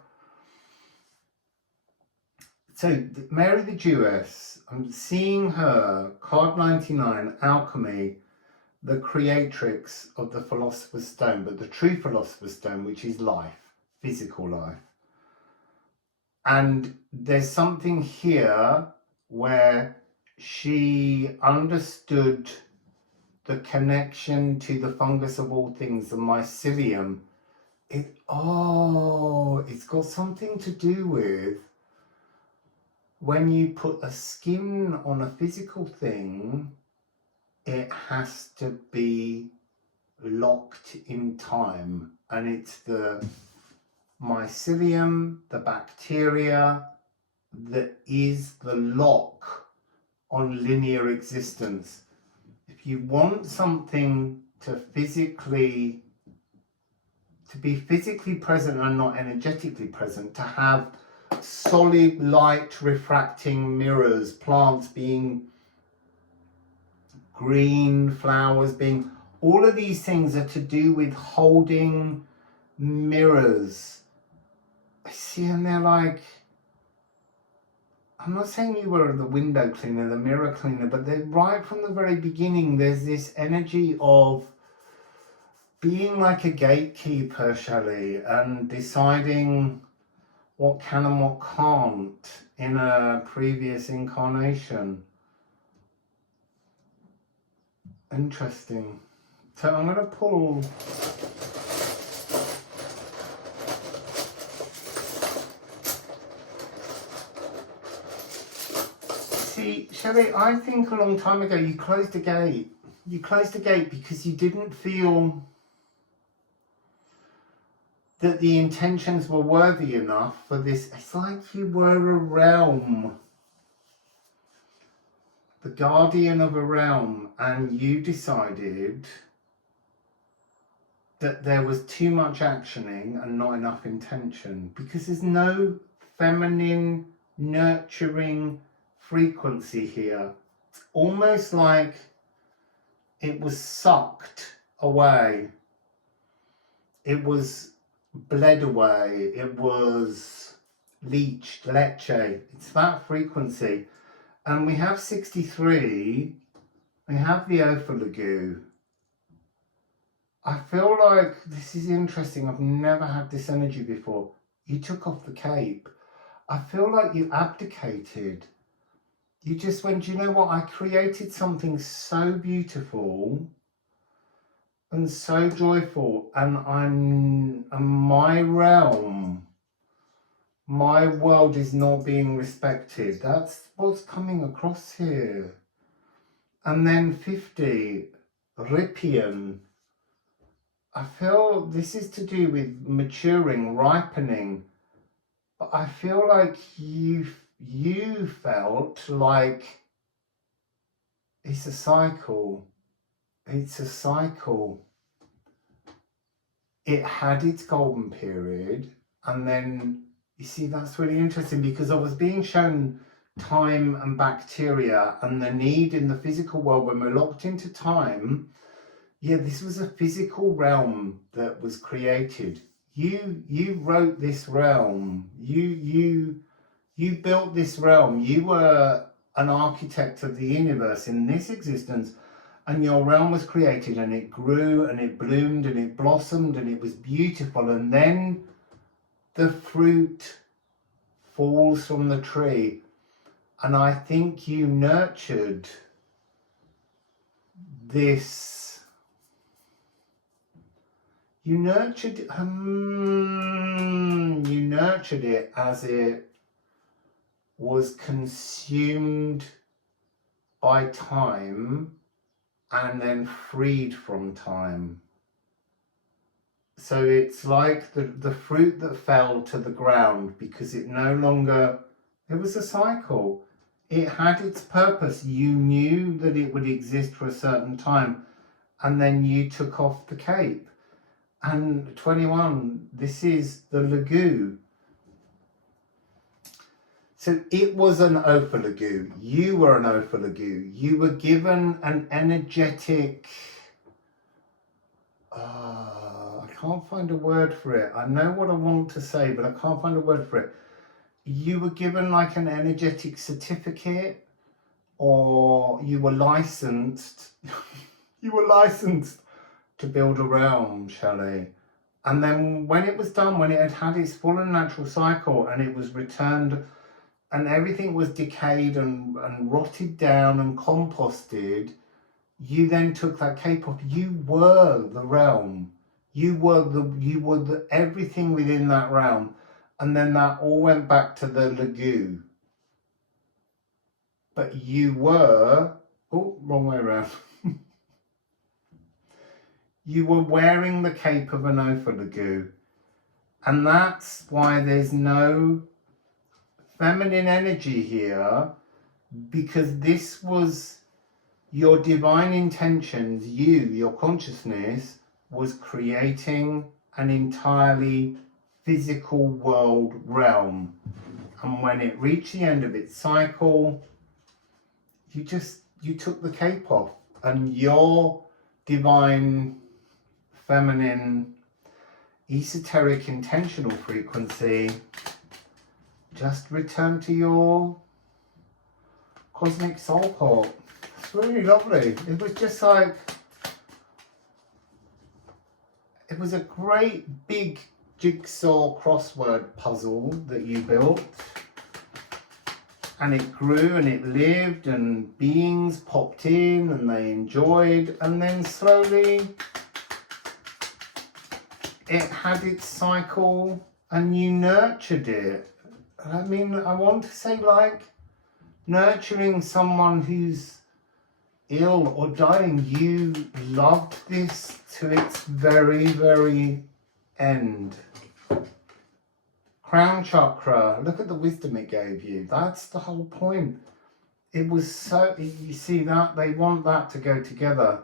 So Mary the Jewess, I'm seeing her, card 99, Alchemy, the creatrix of the Philosopher's Stone, but the true Philosopher's Stone, which is life, physical life. And there's something here where she understood the connection to the fungus of all things, the mycelium. It's got something to do with when you put a skin on a physical thing, it has to be locked in time. And it's the mycelium, the bacteria, that is the lock on linear existence. If you want something to be physically present and not energetically present, to have solid light refracting mirrors, plants being green, flowers being, all of these things are to do with holding mirrors. I see, and they're like, I'm not saying you were the window cleaner, the mirror cleaner, but they're right from the very beginning. There's this energy of being like a gatekeeper, Shelley, and deciding what can and what can't in a previous incarnation. Interesting. So I'm going to pull. See, Shelley, I think a long time ago you closed the gate. You closed the gate because you didn't feel that the intentions were worthy enough for this. It's like you were a realm, the guardian of a realm, and you decided that there was too much actioning and not enough intention, because there's no feminine, nurturing frequency here. It's almost like it was sucked away. It was bled away. It was leached, leche. It's that frequency. And we have 63. We have the Ophalagu. I feel like this is interesting. I've never had this energy before. You took off the cape. I feel like you abdicated. You just went, you know what? I created something so beautiful and so joyful, and my realm, my world is not being respected. That's what's coming across here. And then 50, Rippian. I feel this is to do with maturing, ripening, but I feel like you felt like it's a cycle. It's a cycle. It had its golden period, and then, you see, that's really interesting, because I was being shown time and bacteria and the need in the physical world when we're locked into time. Yeah, this was a physical realm that was created. You wrote this realm. You built this realm. You were an architect of the universe in this existence, and your realm was created, and it grew and it bloomed and it blossomed and it was beautiful, and then the fruit falls from the tree. And I think you nurtured this. You nurtured it as it was consumed by time and then freed from time. So it's like the fruit that fell to the ground, because it no longer, it was a cycle. It had its purpose. You knew that it would exist for a certain time, and then you took off the cape. And 21, this is the Lagu. So it was an Opalagu. You were an Opalagu. You were given an energetic... I can't find a word for it. I know what I want to say, but I can't find a word for it. You were given like an energetic certificate, or you were licensed. You were licensed to build a realm, Shelley. And then when it was done, when it had had its full and natural cycle and it was returned and everything was decayed and rotted down and composted, you then took that cape off. You were the realm. You were the everything within that realm. And then that all went back to the Lagu. But you were, oh, wrong way around. You were wearing the cape of an Opalagu. And that's why there's no feminine energy here, because this was your divine intentions. Your consciousness was creating an entirely physical world realm. And when it reached the end of its cycle, you took the cape off, and your divine feminine esoteric intentional frequency just returned to your cosmic soul port. It's really lovely. It was just like, it was a great big jigsaw crossword puzzle that you built, and it grew and it lived, and beings popped in and they enjoyed, and then slowly it had its cycle and you nurtured it. I mean, I want to say like nurturing someone who's ill or dying. You loved this to its very, very end. Crown chakra, look at the wisdom it gave you. That's the whole point. It was so, you see that, they want that to go together.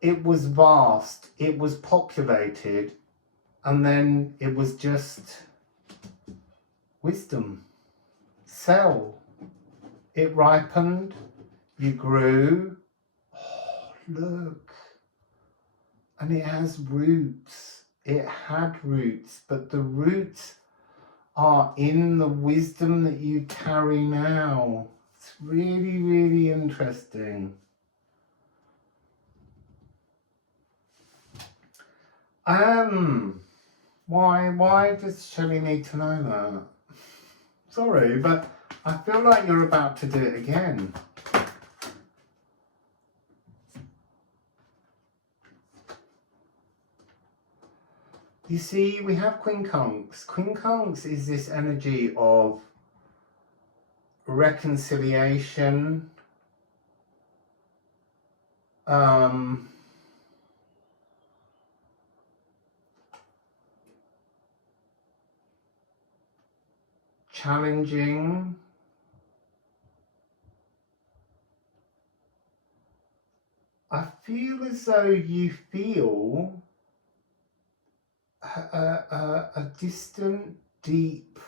It was vast, it was populated, and then it was just wisdom. Cell. It ripened, you grew. Oh, look. And it has roots. It had roots, but the roots are in the wisdom that you carry now. It's really, really interesting. Why does Shelley need to know that? Sorry, but I feel like you're about to do it again. You see, we have quincunx. Quincunx is this energy of reconciliation, challenging, I feel as though you feel a distant, deep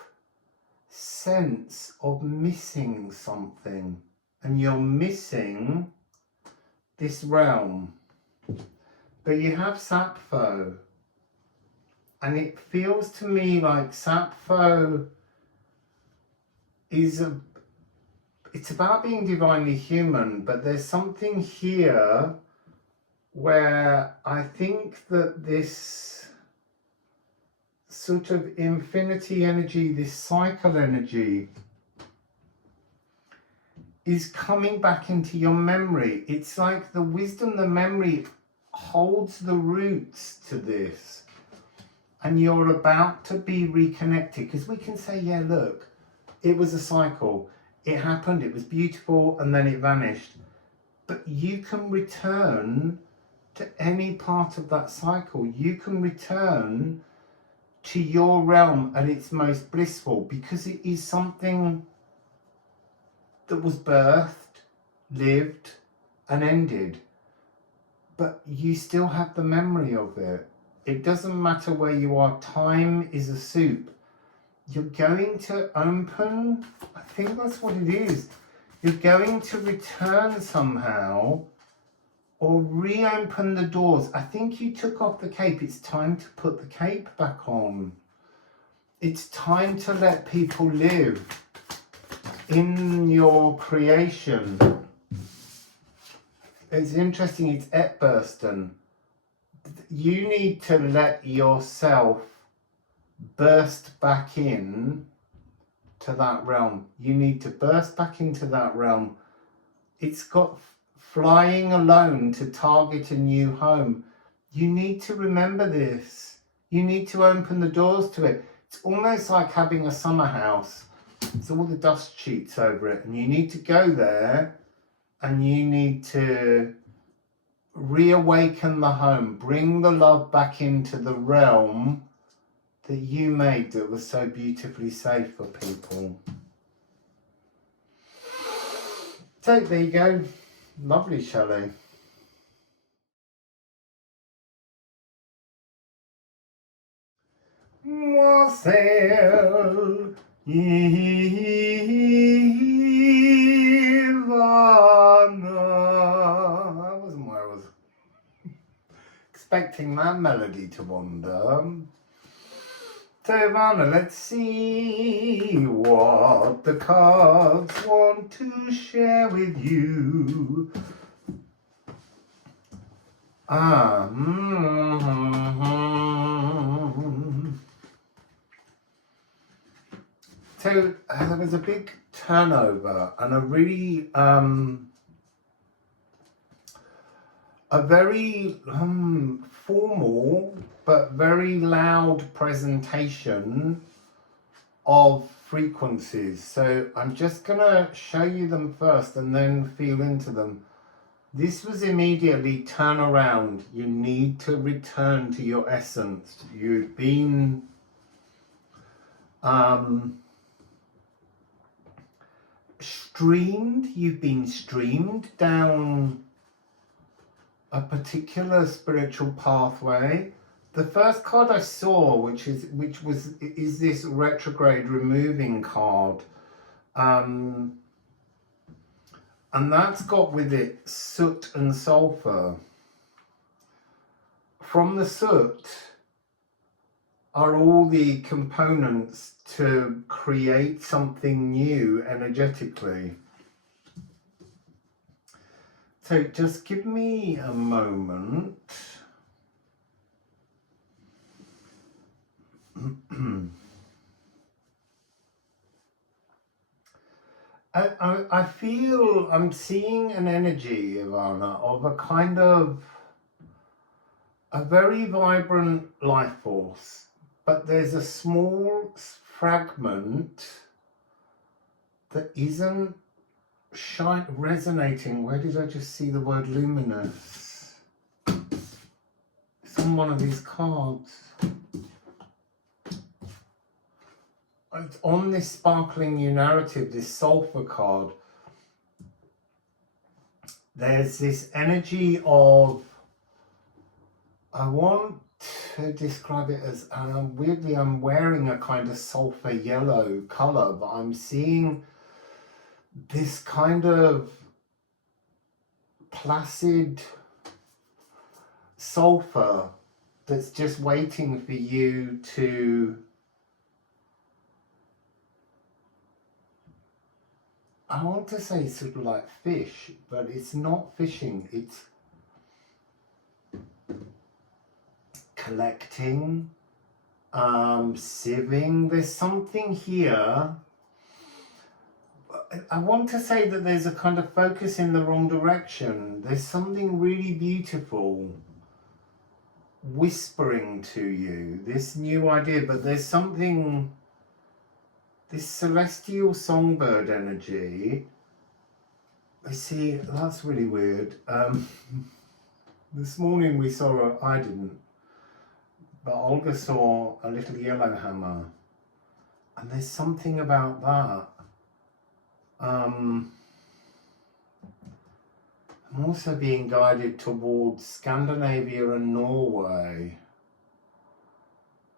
sense of missing something, and you're missing this realm. But you have Sappho, and it feels to me like Sappho is it's about being divinely human, but there's something here where I think that this sort of infinity energy, this cycle energy, is coming back into your memory. It's like the wisdom, the memory holds the roots to this, and you're about to be reconnected, because we can say, yeah, look, it was a cycle. It happened, it was beautiful, and then it vanished. But you can return to any part of that cycle. You can return to your realm at its most blissful, because it is something that was birthed, lived, and ended. but you still have the memory of it. It doesn't matter where you are. Time is a soup. You're going to open, I think that's what it is. You're going to return somehow or reopen the doors. I think you took off the cape. It's time to put the cape back on. It's time to let people live in your creation. It's interesting, it's Ædan. You need to let yourself burst back in to that realm. You need to burst back into that realm. It's got flying alone to target a new home. You need to remember this. You need to open the doors to it. It's almost like having a summer house. It's all the dust sheets over it, and you need to go there and you need to reawaken the home, bring the love back into the realm that you made that was so beautifully safe for people. So there you go. Lovely, Shelley. Wassail, Ædan. That wasn't where I was expecting that melody to wander. So Ivana, let's see what the cards want to share with you. So there was a big turnover and a really a very formal but very loud presentation of frequencies. So I'm just gonna show you them first and then feel into them. This was immediately turn around. You need to return to your essence. You've been streamed. You've been streamed down a particular spiritual pathway. The first card I saw, which is this retrograde removing card, and that's got with it soot and sulfur. From the soot are all the components to create something new energetically. So just give me a moment. I feel I'm seeing an energy, Ivana, of a kind of a very vibrant life force, but there's a small fragment that isn't resonating. Where did I just see the word luminous? It's on one of these cards. It's on this sparkling new narrative, this sulfur card. There's this energy of, I want to describe it as, weirdly I'm wearing a kind of sulfur yellow color, but I'm seeing this kind of placid sulfur that's just waiting for you to, I want to say sort of like fish, but it's not fishing, it's collecting, sieving. There's something here. I want to say that there's a kind of focus in the wrong direction. There's something really beautiful whispering to you, this new idea, but there's something, this celestial songbird energy. I see, that's really weird. This morning we saw, I didn't, but Olga saw a little yellow hammer, and there's something about that. I'm also being guided towards Scandinavia and Norway,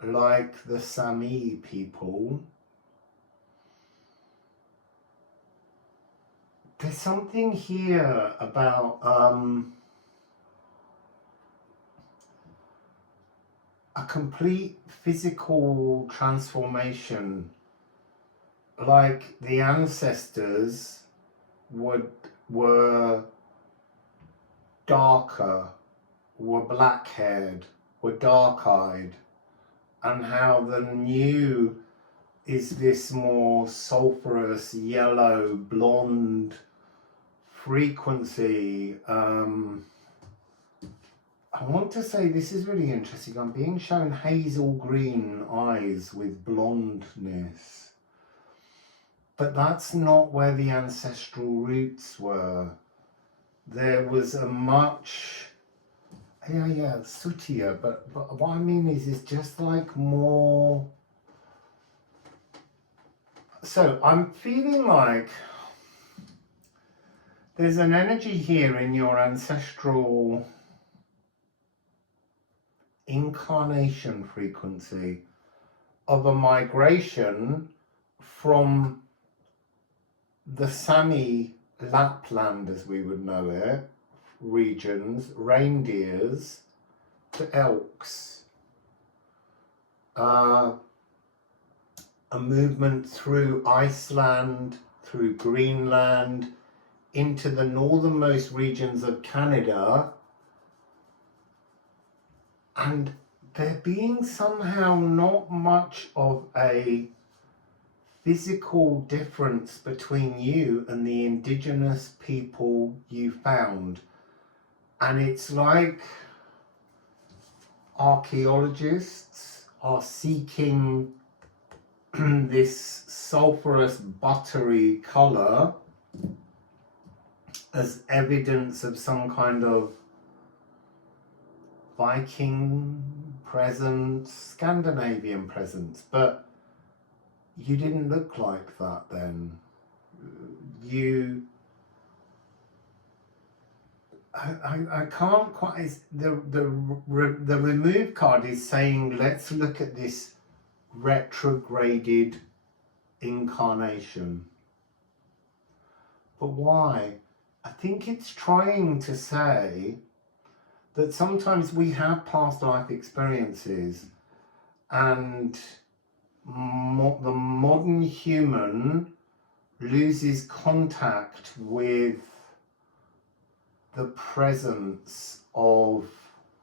like the Sami people. There's something here about a complete physical transformation, like the ancestors were darker, were black-haired, were dark-eyed, and how the new is this more sulfurous, yellow, blonde frequency. I want to say this is really interesting. I'm being shown hazel green eyes with blondness. But that's not where the ancestral roots were. There was a much, sootier, but what I mean is just like more. So I'm feeling like there's an energy here in your ancestral incarnation frequency of a migration from the Sami Lapland, as we would know it, regions, reindeers, to elks. A movement through Iceland, through Greenland, into the northernmost regions of Canada, and there being somehow not much of a physical difference between you and the indigenous people you found. And it's like archaeologists are seeking this sulfurous buttery colour as evidence of some kind of Viking presence, Scandinavian presence, but you didn't look like that then. I can't quite. The remove card is saying let's look at this retrograded incarnation. But why? I think it's trying to say that sometimes we have past life experiences, and the modern human loses contact with the presence of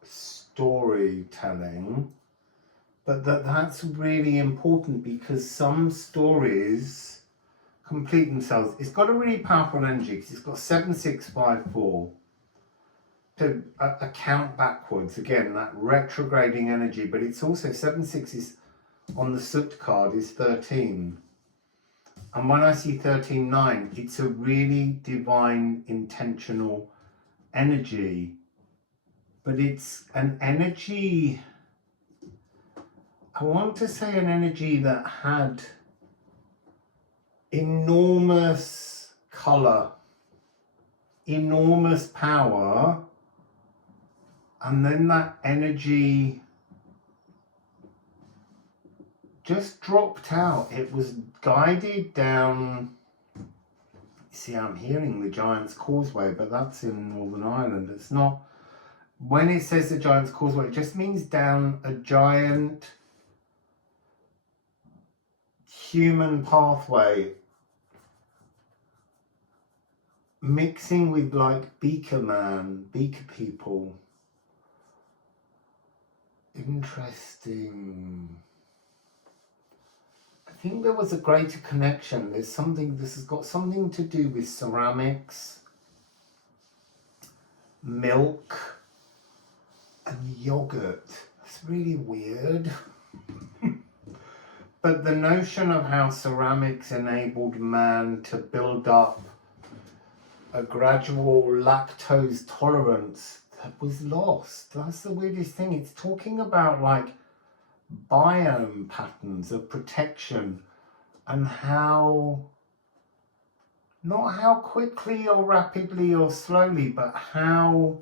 storytelling, but that's really important because some stories complete themselves. It's got a really powerful energy because it's got 7654 to count backwards. Again, that retrograding energy, but it's also 76 is on the Soot card is 13. And when I see 13-9, it's a really divine, intentional energy. But it's an energy, I want to say an energy that had enormous colour, enormous power, and then that energy just dropped out. It was guided down. See, I'm hearing the Giant's Causeway, but that's in Northern Ireland. It's not. When it says the Giant's Causeway, it just means down a giant human pathway, mixing with like beaker people. Interesting. I think there was a greater connection. There's something, this has got something to do with ceramics, milk, and yogurt. It's really weird. But the notion of how ceramics enabled man to build up a gradual lactose tolerance that was lost. That's the weirdest thing. It's talking about like biome patterns of protection and how not how quickly or rapidly or slowly, but how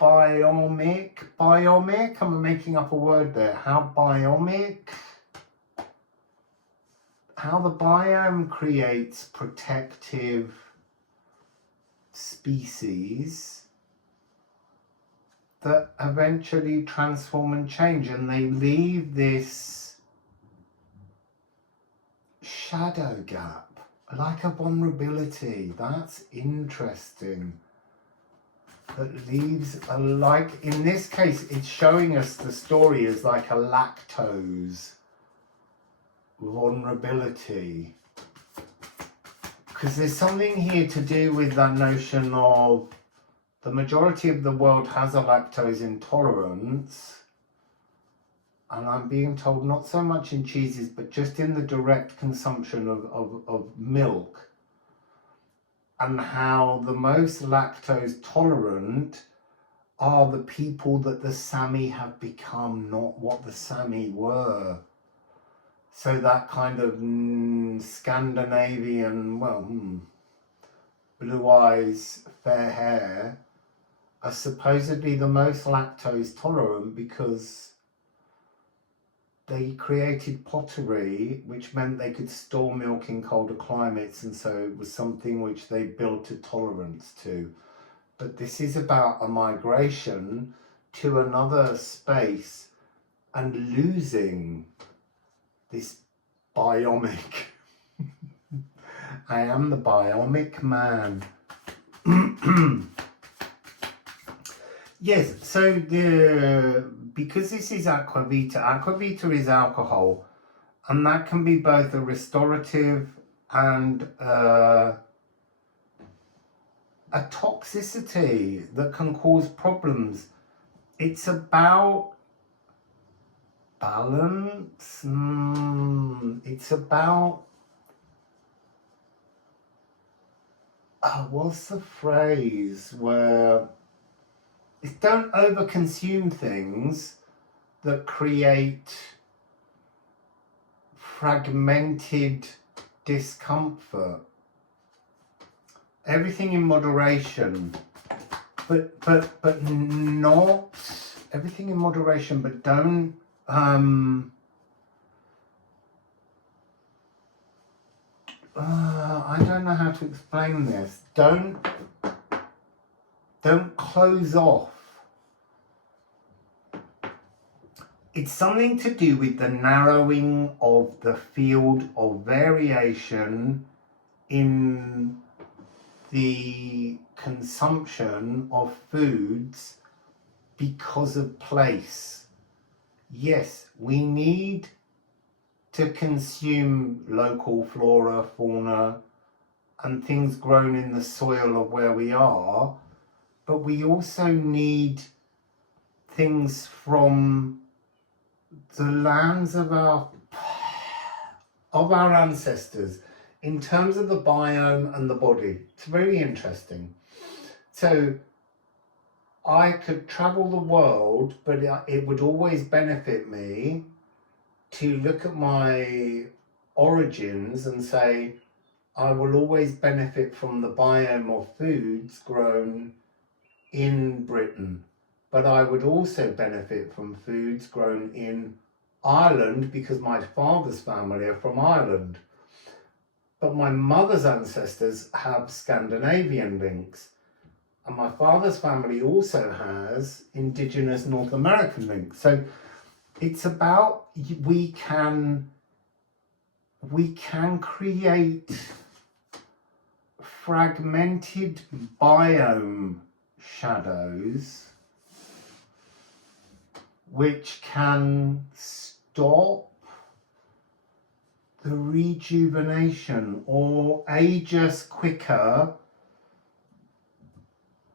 biomic, I'm making up a word there, how biomic, how the biome creates protective species that eventually transform and change, and they leave this shadow gap, like a vulnerability. That's interesting. That leaves a, like in this case, it's showing us the story as like a lactose vulnerability. Because there's something here to do with that notion of the majority of the world has a lactose intolerance. And I'm being told not so much in cheeses, but just in the direct consumption of milk. And how the most lactose tolerant are the people that the Sami have become, not what the Sami were. So that kind of Scandinavian, well, blue eyes, fair hair, are supposedly the most lactose tolerant because they created pottery, which meant they could store milk in colder climates, and so it was something which they built a tolerance to. But this is about a migration to another space and losing this biomic. I am the biomic man. Yes, so because this is aquavita is alcohol, and that can be both a restorative and a toxicity that can cause problems. It's about balance. It's about what's the phrase where it's don't overconsume things that create fragmented discomfort. Everything in moderation, but not everything in moderation, but don't I don't know how to explain this. Don't close off. It's something to do with the narrowing of the field of variation in the consumption of foods because of place. Yes, we need to consume local flora, fauna, and things grown in the soil of where we are, but we also need things from the lands of our ancestors in terms of the biome and the body. It's very interesting. So I could travel the world, but it would always benefit me to look at my origins and say, I will always benefit from the biome of foods grown in Britain, but I would also benefit from foods grown in Ireland because my father's family are from Ireland. But my mother's ancestors have Scandinavian links, and my father's family also has indigenous North American links. So it's about we can create fragmented biome shadows which can stop the rejuvenation or age us quicker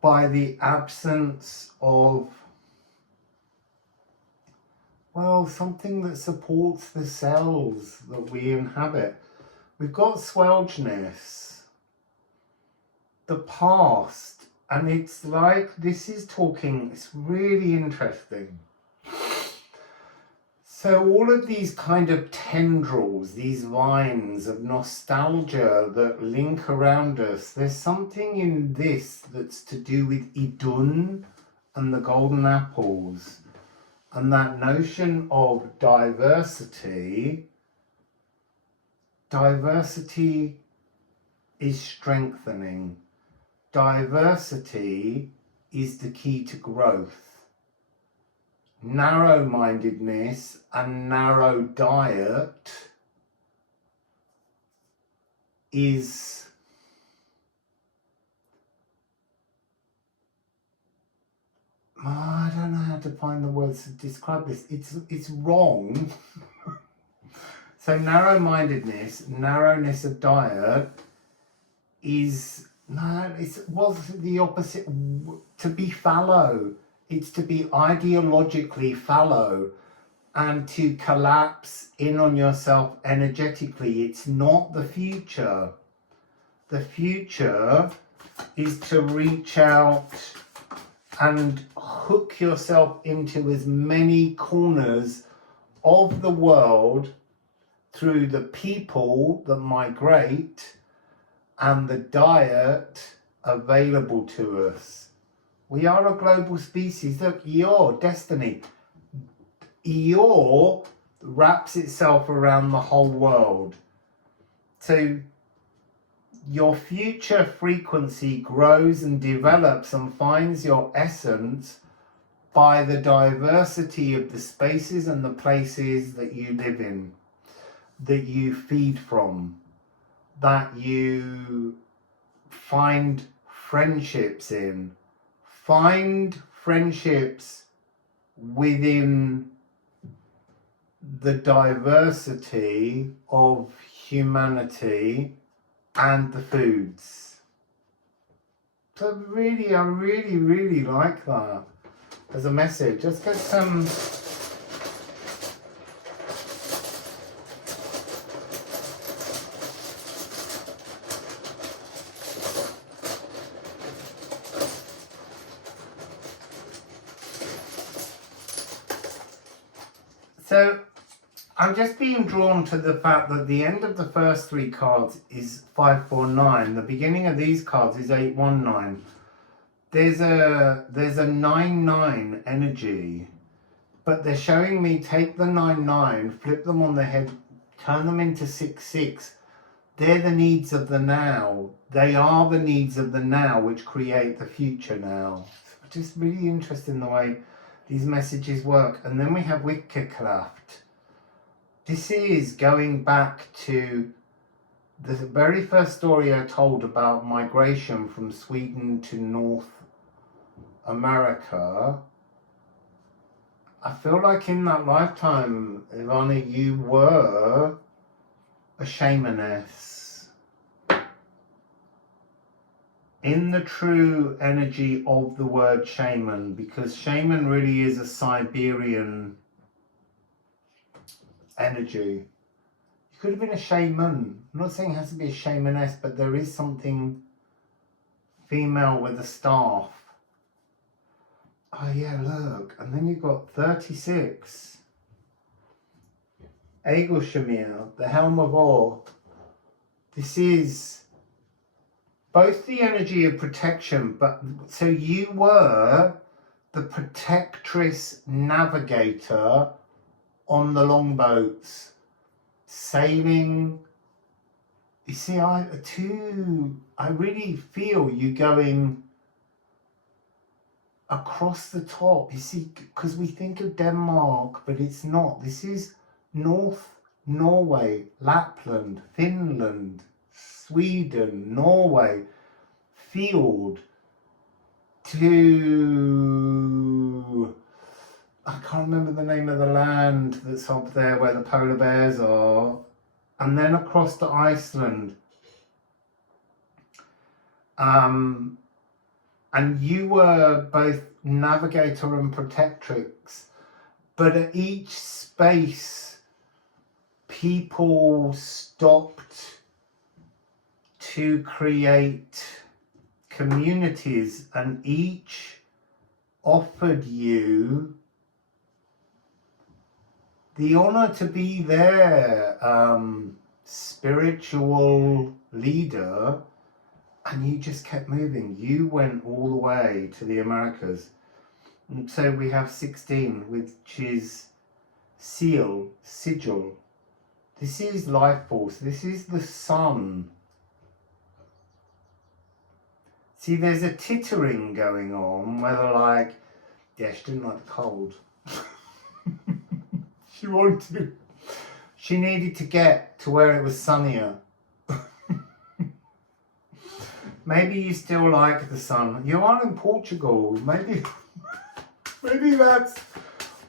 by the absence of, well, something that supports the cells that we inhabit. We've got swelgeness, the past, and it's like this is talking, it's really interesting. So all of these kind of tendrils, these vines of nostalgia that link around us, there's something in this that's to do with Ædan and the golden apples, and that notion of diversity. Diversity is strengthening. Diversity is the key to growth. Narrow-mindedness and narrow diet is I don't know how to find the words to describe this. It's wrong. So narrow-mindedness, narrowness of diet is the opposite. To be fallow. It's to be ideologically fallow and to collapse in on yourself energetically. It's not the future. The future is to reach out and hook yourself into as many corners of the world through the people that migrate and the diet available to us. We are a global species. Look, your destiny, your wraps itself around the whole world. So your future frequency grows and develops and finds your essence by the diversity of the spaces and the places that you live in, that you feed from, that you find friendships in. Find friendships within the diversity of humanity and the foods. So I really like that as a message. Let's get some. So I'm just being drawn to the fact that the end of the first three cards is 549. The beginning of these cards is 819. There's a 9-9 energy, but they're showing me take the 9-9, flip them on the head, turn them into 6-6. They're the needs of the now. They are the needs of the now which create the future now. It's just really interesting the way these messages work. And then we have Witchcraft. This is going back to the very first story I told about migration from Sweden to North America. I feel like in that lifetime, Ivana, you were a shamaness. In the true energy of the word shaman, because shaman really is a Siberian energy. You could have been a shaman. I'm not saying it has to be a shamaness, but there is something female with a staff. Oh yeah, look. And then you've got 36. Egelshamir, the Helm of Ore. This is both the energy of protection, but so you were the protectress navigator on the longboats, sailing. You see, I really feel you going across the top. You see, because we think of Denmark, but it's not. This is North Norway, Lapland, Finland, Sweden, Norway, field to, I can't remember the name of the land that's up there where the polar bears are, and then across to Iceland. And you were both navigator and protectrix, but at each space, people stopped to create communities, and each offered you the honor to be their spiritual leader, and you just kept moving. You went all the way to the Americas. And so we have 16, which is seal, sigil. This is life force. This is the sun. See, there's a tittering going on where they're like, yeah, she didn't like the cold. She wanted, she needed to get to where it was sunnier. Maybe you still like the sun. You are in Portugal. Maybe that's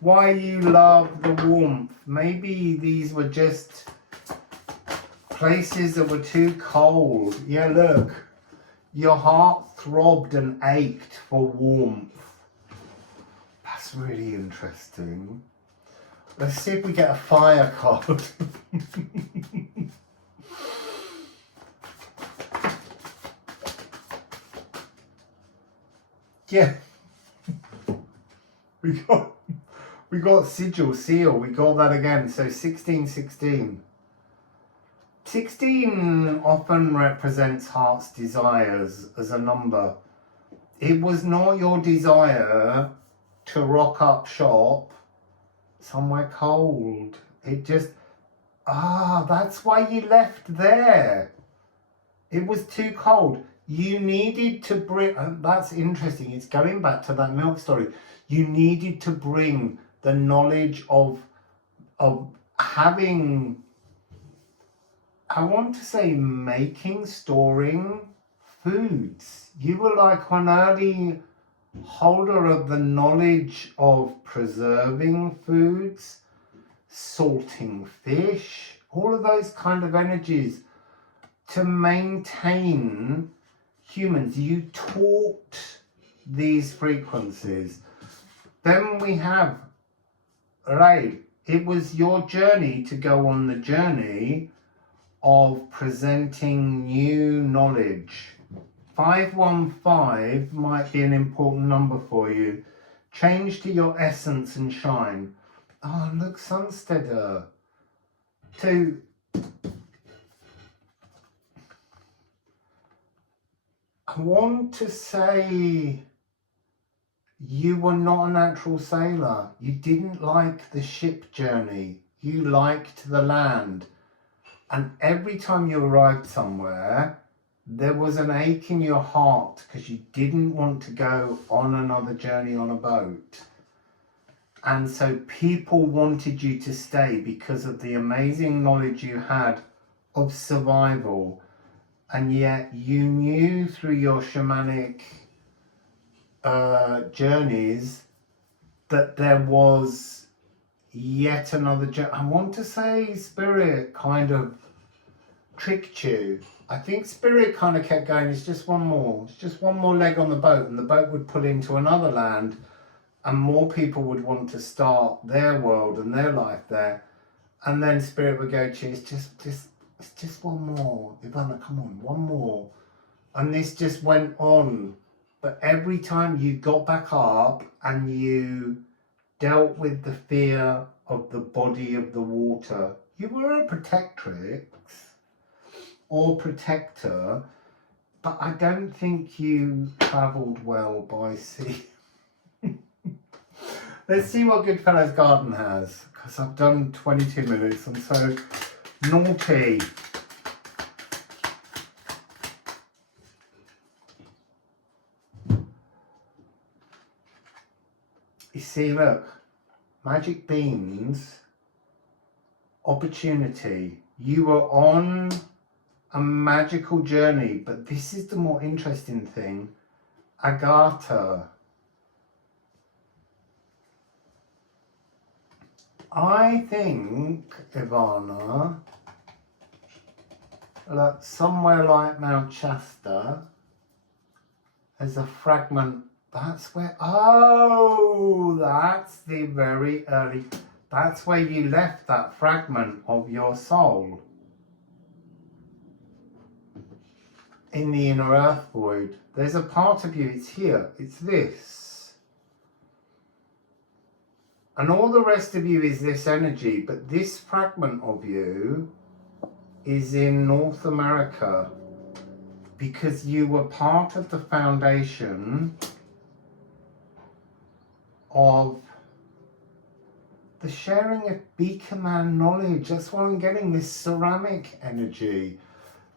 why you love the warmth. Maybe these were just places that were too cold. Yeah, look. Your heart throbbed and ached for warmth. That's really interesting. Let's see if we get a fire card. Yeah. We got sigil, seal. We got that again. So 16, 16. 16 often represents heart's desires as a number. It was not your desire to rock up shop somewhere cold. It just, that's why you left there. It was too cold. You needed to bring, that's interesting. It's going back to that milk story. You needed to bring the knowledge of having, I want to say making, storing foods. You were like an early holder of the knowledge of preserving foods, salting fish, all of those kind of energies to maintain humans. You taught these frequencies. Then we have, right, it was your journey to go on the journey of presenting new knowledge. 515 might be an important number for you. Change to your essence and shine. Oh, look, Sunsteader. To I want to say you were not a natural sailor. You didn't like the ship journey. You liked the land. And every time you arrived somewhere, there was an ache in your heart because you didn't want to go on another journey on a boat. And so people wanted you to stay because of the amazing knowledge you had of survival. And yet you knew through your shamanic journeys that there was yet another journey. I want to say Spirit kind of tricked you. I think Spirit kind of kept going, it's just one more leg on the boat, and the boat would pull into another land and more people would want to start their world and their life there. And then Spirit would go to you, it's just one more. Ivana, come on, one more. And this just went on. But every time you got back up and you dealt with the fear of the body of the water, you were a protectrix or protector, but I don't think you travelled well by sea. Let's see what Goodfellow's Garden has, because I've done 22 minutes. I'm so naughty. You see, look, magic beans, opportunity. You were on a magical journey, but this is the more interesting thing. Agatha. I think, Ivana, that somewhere like Mount Shasta, there's a fragment. That's where, that's the very early, that's where you left that fragment of your soul. In the inner earth void. There's a part of you, it's here, it's this. And all the rest of you is this energy, but this fragment of you is in North America because you were part of the foundation of the sharing of Beaker Man knowledge. That's why I'm getting this ceramic energy,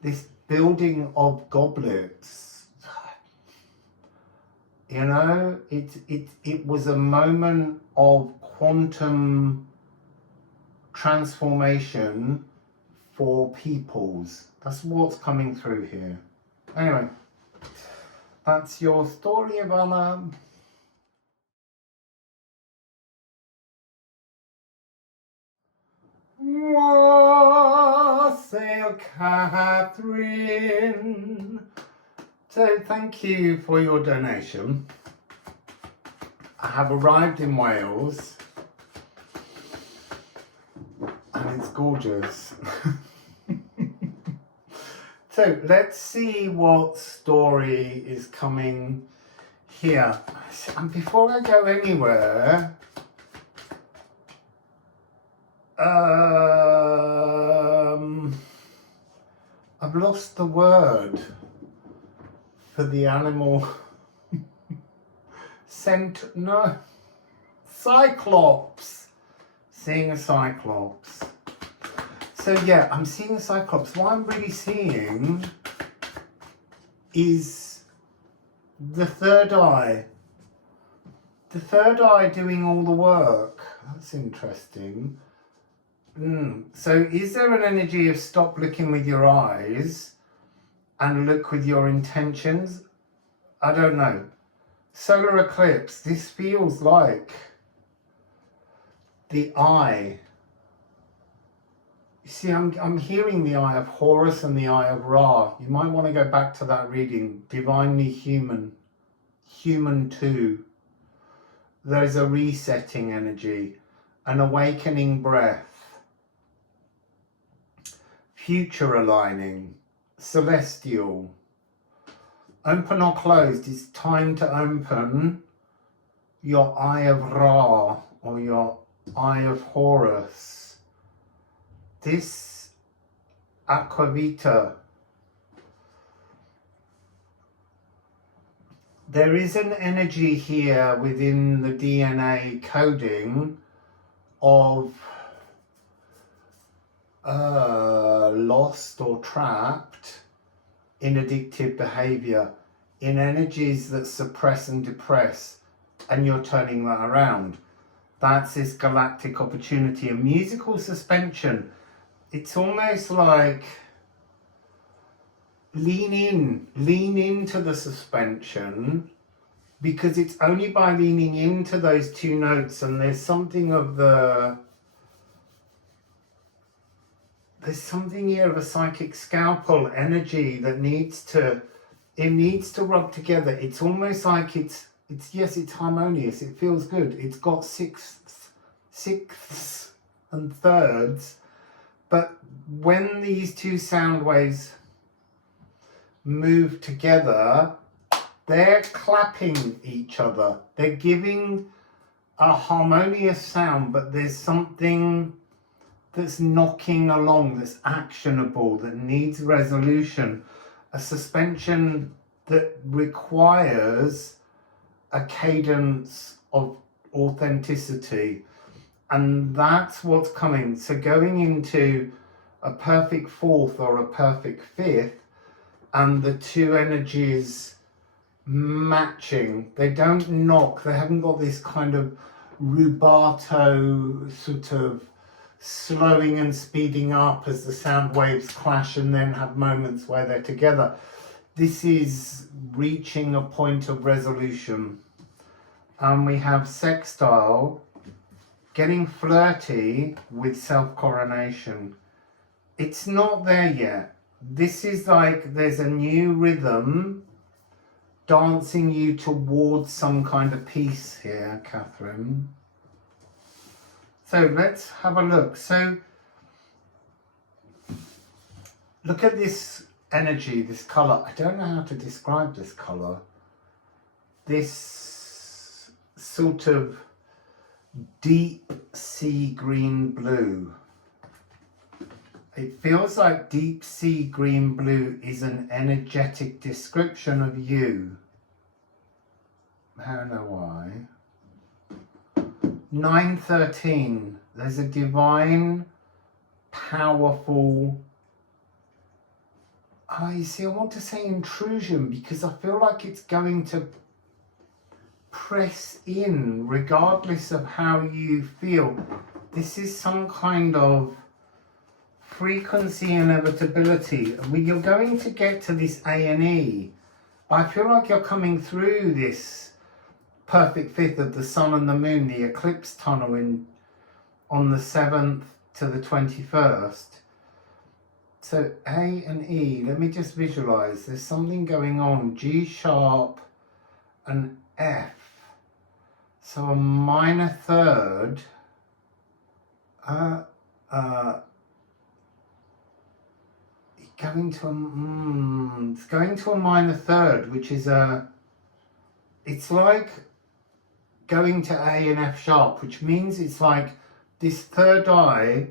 this building of goblets. You know, it was a moment of quantum transformation for peoples. That's what's coming through here. Anyway, that's your story of Anna. Wassail, Catherine. So thank you for your donation. I have arrived in Wales and it's gorgeous. So let's see what story is coming here. And before I go anywhere, I've lost the word for the animal. Cyclops. Seeing a cyclops. So yeah, I'm seeing a cyclops. What I'm really seeing is the third eye. The third eye doing all the work. That's interesting. So is there an energy of stop looking with your eyes and look with your intentions? I don't know. Solar eclipse. This feels like the eye. You see, I'm hearing the eye of Horus and the eye of Ra. You might want to go back to that reading. Divinely human. Human too. There's a resetting energy. An awakening breath. Future aligning. Celestial. Open or closed. It's time to open your eye of Ra or your eye of Horus. This Aquavita. There is an energy here within the DNA coding of lost or trapped in addictive behavior, in energies that suppress and depress, and you're turning that around. That's this galactic opportunity, a musical suspension. It's almost like lean into the suspension, because it's only by leaning into those two notes, and there's something here of a psychic scalpel energy that needs to rub together. It's almost like it's harmonious. It feels good. It's got sixths and thirds, but when these two sound waves move together, they're clapping each other. They're giving a harmonious sound, but there's something that's knocking along, that's actionable, that needs resolution. A suspension that requires a cadence of authenticity. And that's what's coming. So going into a perfect fourth or a perfect fifth, and the two energies matching. They don't knock. They haven't got this kind of rubato sort of slowing and speeding up as the sound waves clash, and then have moments where they're together. This is reaching a point of resolution. And we have sextile, getting flirty with self-coronation. It's not there yet. This is like there's a new rhythm dancing you towards some kind of peace here, Catherine. So let's have a look. So look at this energy, this colour. I don't know how to describe this colour. This sort of deep sea green blue. It feels like deep sea green blue is an energetic description of you. I don't know why. 913. There's a divine, powerful... Oh, you see, I want to say intrusion because I feel like it's going to press in regardless of how you feel. This is some kind of frequency inevitability. You're going to get to this A&E. I feel like you're coming through this perfect fifth of the sun and the moon, the eclipse tunnel on the 7th to the 21st. So A and E, let me just visualize. There's something going on. G sharp and F. So a minor third. It's going to a minor third, which is it's like going to A and F sharp, which means it's like this third eye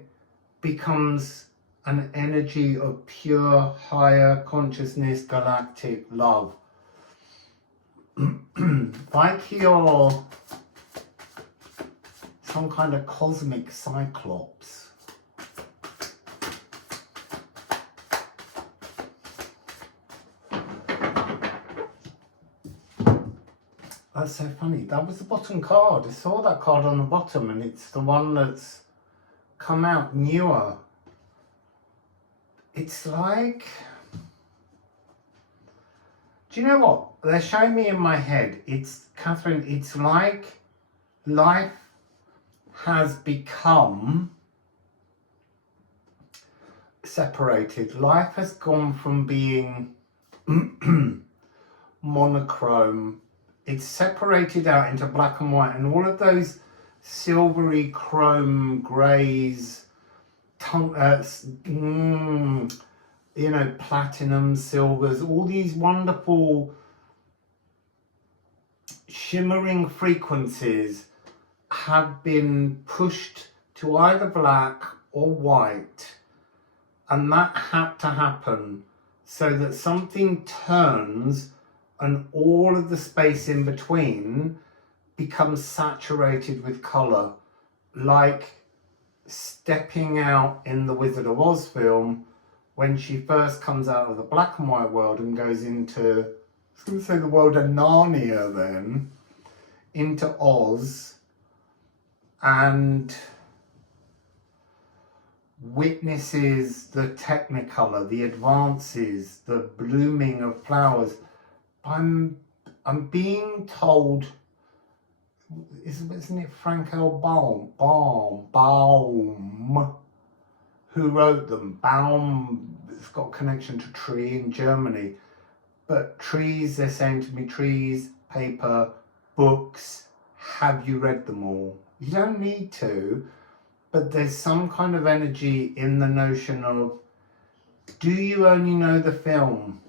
becomes an energy of pure higher consciousness, galactic love. Like you're some kind of cosmic cyclops. That's so funny. That was the bottom card. I saw that card on the bottom and it's the one that's come out newer. It's like... Do you know what? They're showing me in my head. It's, Catherine, it's like life has become separated. Life has gone from being monochrome. It's separated out into black and white, and all of those silvery chrome greys, you know, platinum, silvers, all these wonderful shimmering frequencies have been pushed to either black or white, and that had to happen so that something turns and all of the space in between becomes saturated with colour, like stepping out in the Wizard of Oz film when she first comes out of the black and white world and goes into, I was going to say the world of Narnia then, into Oz, and witnesses the technicolor, the advances, the blooming of flowers. I'm being told, isn't it Frank L. Baum, who wrote them? Baum, it's got a connection to tree in Germany. But trees, they're saying to me, trees, paper, books, have you read them all? You don't need to, but there's some kind of energy in the notion of, do you only know the film?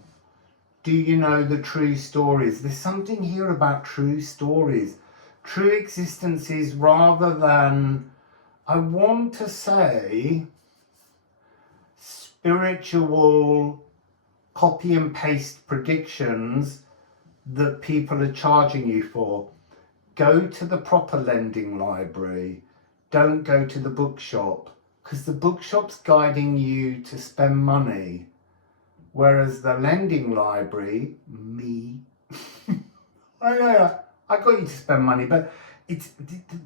Do you know the true stories? There's something here about true stories, true existences, rather than, I want to say, spiritual copy and paste predictions that people are charging you for. Go to the proper lending library. Don't go to the bookshop, because the bookshop's guiding you to spend money. Whereas the lending library, me, I got you to spend money, but it's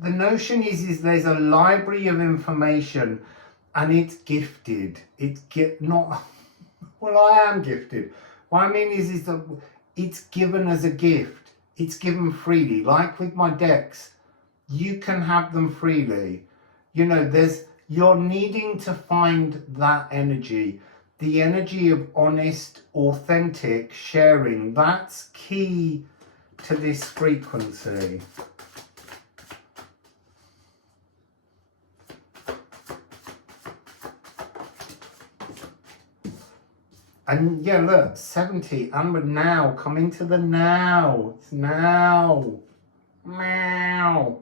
the notion is there's a library of information, and it's gifted. It's not. Well, I am gifted. What I mean is that it's given as a gift. It's given freely. Like with my decks, you can have them freely. You know, you're needing to find that energy. The energy of honest, authentic sharing, that's key to this frequency. And yeah, look, 70, and we're now, coming to the now. It's now. Now.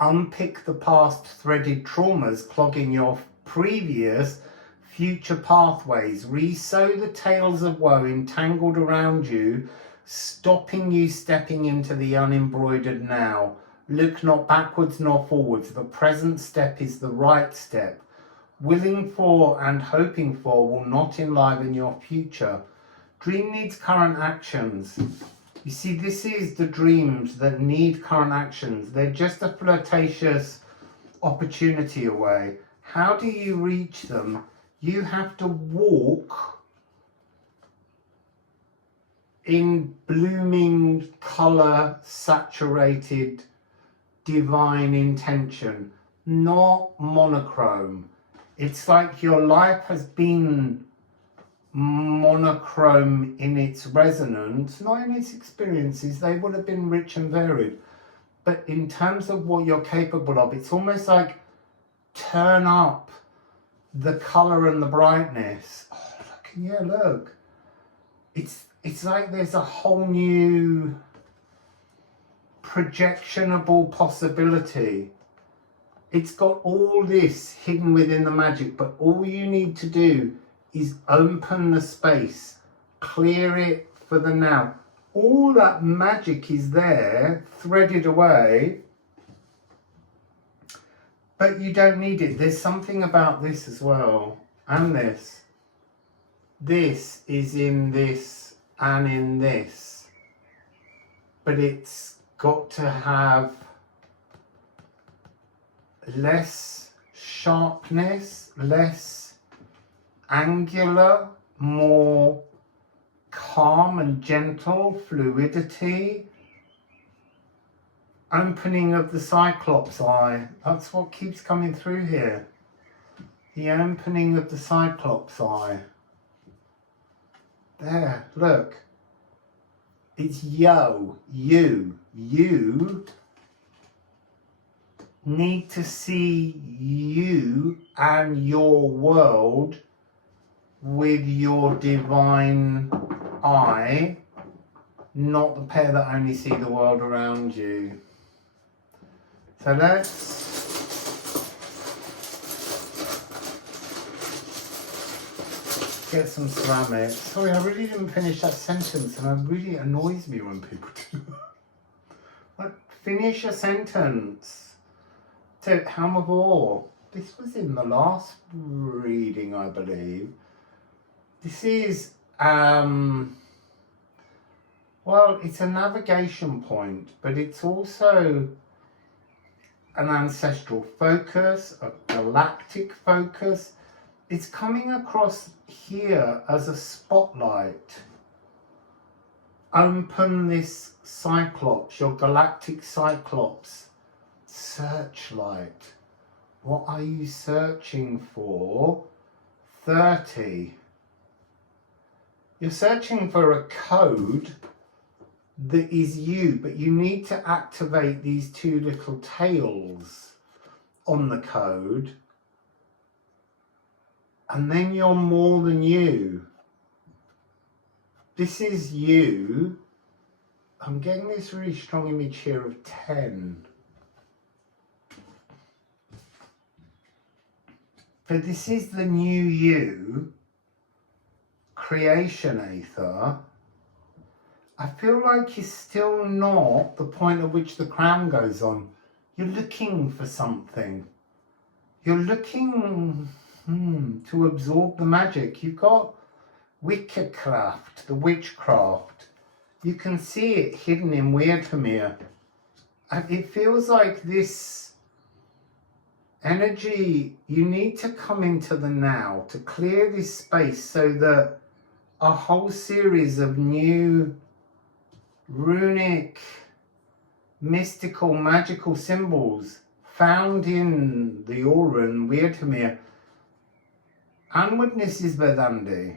unpick the past threaded traumas clogging your previous future pathways, re-sow the tales of woe entangled around you, stopping you stepping into the unembroidered now. Look not backwards nor forwards. The present step is the right step. Willing for and hoping for will not enliven your future. Dream needs current actions. You see, this is the dreams that need current actions. They're just a flirtatious opportunity away. How do you reach them? You have to walk in blooming, colour saturated divine intention, not monochrome. It's like your life has been monochrome in its resonance, not in its experiences. They would have been rich and varied, but in terms of what you're capable of, it's almost like turn up the color and the brightness. Oh, look, yeah, look, it's like there's a whole new projectionable possibility. It's got all this hidden within the magic, but all you need to do is open the space, clear it for the now. All that magic is there, threaded away, but you don't need it. There's something about this as well, and this. This is in this and in this, but it's got to have less sharpness, less angular, more calm and gentle, fluidity, opening of the Cyclops eye. That's what keeps coming through here. The opening of the Cyclops eye. There, look. It's you need to see you and your world with your divine eye, not the pair that only see the world around you. So let's get some ceramics. Sorry, I really didn't finish that sentence, and it really annoys me when people do. Like, finish a sentence. So, Helm of Ore. This was in the last reading, I believe. This is, well, it's a navigation point, but it's also an ancestral focus, a galactic focus. It's coming across here as a spotlight. Open this Cyclops, your galactic Cyclops searchlight. What are you searching for? 30. You're searching for a code that is you, but you need to activate these two little tails on the code, and then you're more than you. This is you. I'm getting this really strong image here of 10. But this is the new you, creation Aether. I feel like you're still not the point at which the crown goes on. You're looking for something. You're looking to absorb the magic. You've got witchcraft, the witchcraft. You can see it hidden in Weirdomir. It feels like this energy, you need to come into the now, to clear this space so that a whole series of new runic, mystical, magical symbols found in the aura and Weirdomir. And witness is Vedandi.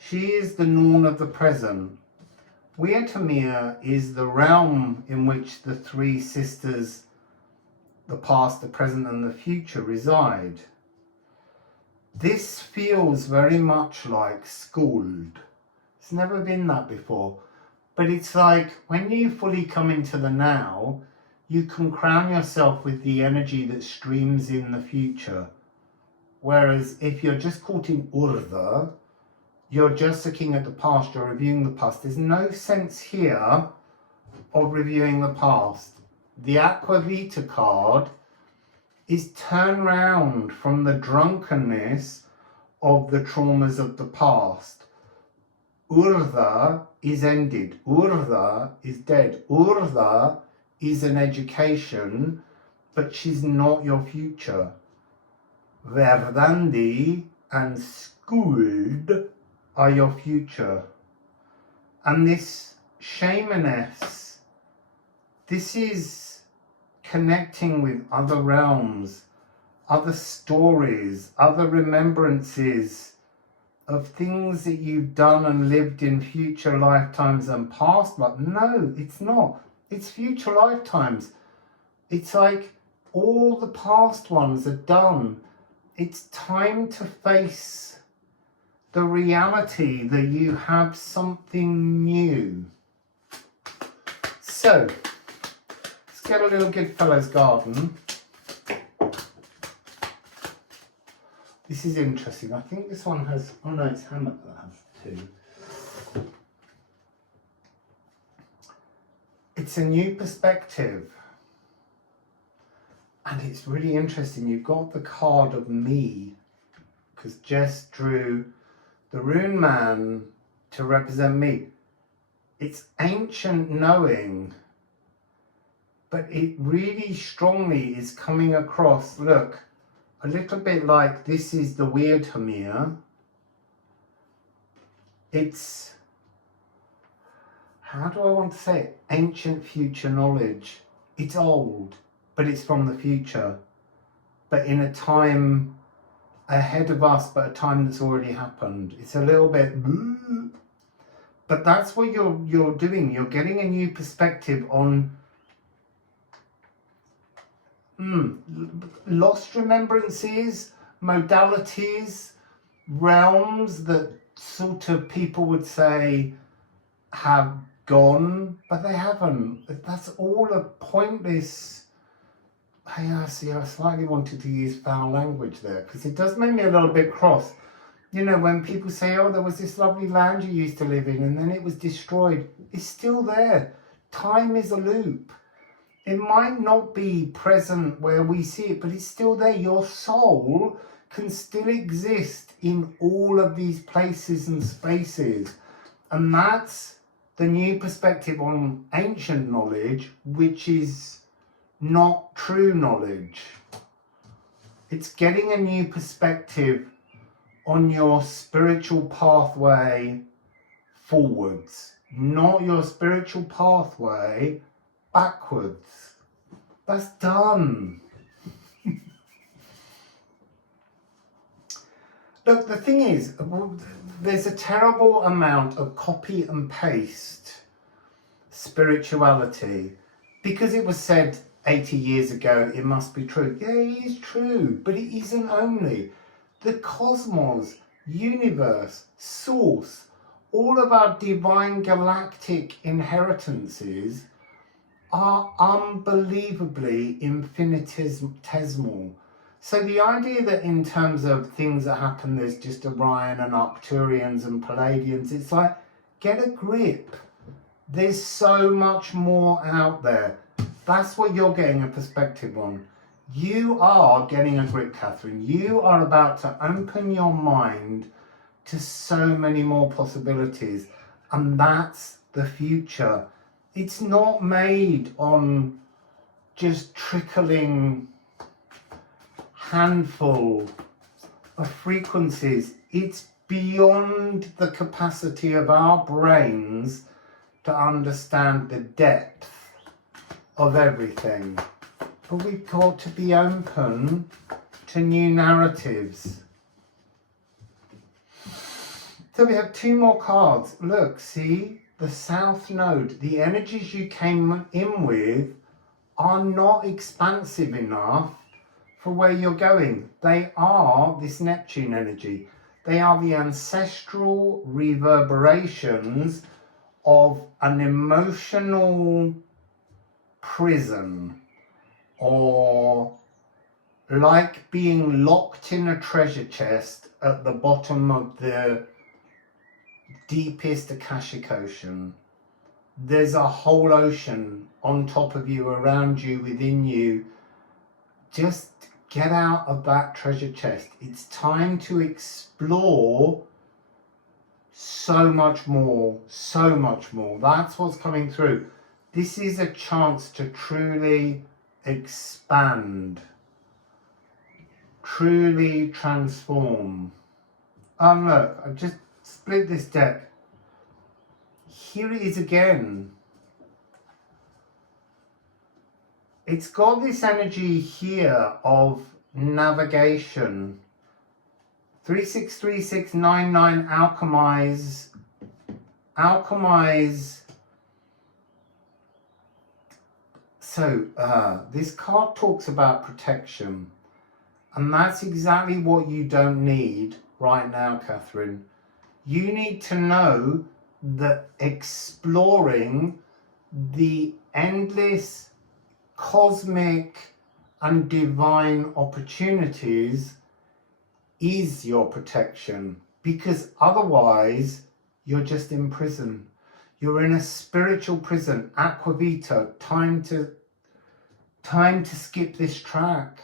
She is the Norn of the present. Weirdomir is the realm in which the three sisters, the past, the present and the future, reside. This feels very much like schooled. It's never been that before. But it's like when you fully come into the now, you can crown yourself with the energy that streams in the future. Whereas if you're just caught in Urda, you're just looking at the past, you're reviewing the past. There's no sense here of reviewing the past. The Aqua Vita card is turn round from the drunkenness of the traumas of the past. Urda is ended. Urda is dead. Urda is an education, but she's not your future. Verdandi and Skuld are your future. And this shamaness, this is connecting with other realms, other stories, other remembrances of things that you've done and lived in future lifetimes and past. But no, it's not. It's future lifetimes. It's like all the past ones are done. It's time to face the reality that you have something new. So, let's get a little Goodfellows Garden. This is interesting. I think this one has, oh no, it's Hammock that has two. It's a new perspective. And it's really interesting. You've got the card of me, because Jess drew the Rune Man to represent me. It's ancient knowing, but it really strongly is coming across, look, a little bit like this is the weird Hamir. It's, how do I want to say it? Ancient future knowledge. It's old, but it's from the future. But in a time ahead of us, but a time that's already happened. It's a little bit, but that's what you're doing. You're getting a new perspective on lost remembrances, modalities, realms that sort of people would say have gone, but they haven't. That's all a pointless. I see, I slightly wanted to use foul language there because it does make me a little bit cross. You know, when people say, oh, there was this lovely land you used to live in and then it was destroyed. It's still there. Time is a loop. It might not be present where we see it, but it's still there. Your soul can still exist in all of these places and spaces. And that's the new perspective on ancient knowledge, which is not true knowledge. It's getting a new perspective on your spiritual pathway forwards, not your spiritual pathway backwards. That's done. Look, the thing is, there's a terrible amount of copy and paste spirituality because it was said 80 years ago, it must be true. Yeah, it is true, but it isn't only. The cosmos, universe, source, all of our divine galactic inheritances are unbelievably infinitesimal. So the idea that in terms of things that happen, there's just Orion and Arcturians and Palladians, it's like, get a grip. There's so much more out there. That's what you're getting a perspective on. You are getting a grip, Catherine. You are about to open your mind to so many more possibilities. And that's the future. It's not made on just trickling handful of frequencies. It's beyond the capacity of our brains to understand the depth of everything. But we've got to be open to new narratives. So we have two more cards. Look, see, the South Node, the energies you came in with are not expansive enough for where you're going. They are this Neptune energy. They are the ancestral reverberations of an emotional prison. or like being locked in a treasure chest at the bottom of the deepest Akashic ocean. There's a whole ocean on top of you, around you, within you. Just get out of that treasure chest. It's time to explore so much more, so much more. That's what's coming through. This is a chance to truly expand, truly transform. Look, I've just split this deck. Here it is again. It's got this energy here of navigation. 363699 alchemize. So this card talks about protection, and that's exactly what you don't need right now, Catherine. You need to know that exploring the endless cosmic and divine opportunities is your protection, because otherwise you're just in prison. You're in a spiritual prison. Aquavita, time to skip this track.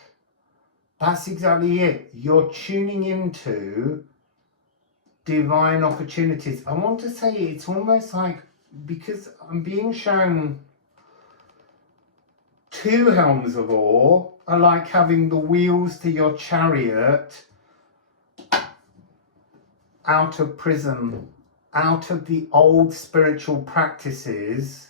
That's exactly it. You're tuning into divine opportunities. I want to say it's almost like, because I'm being shown two helms of ore are like having the wheels to your chariot out of prison, out of the old spiritual practices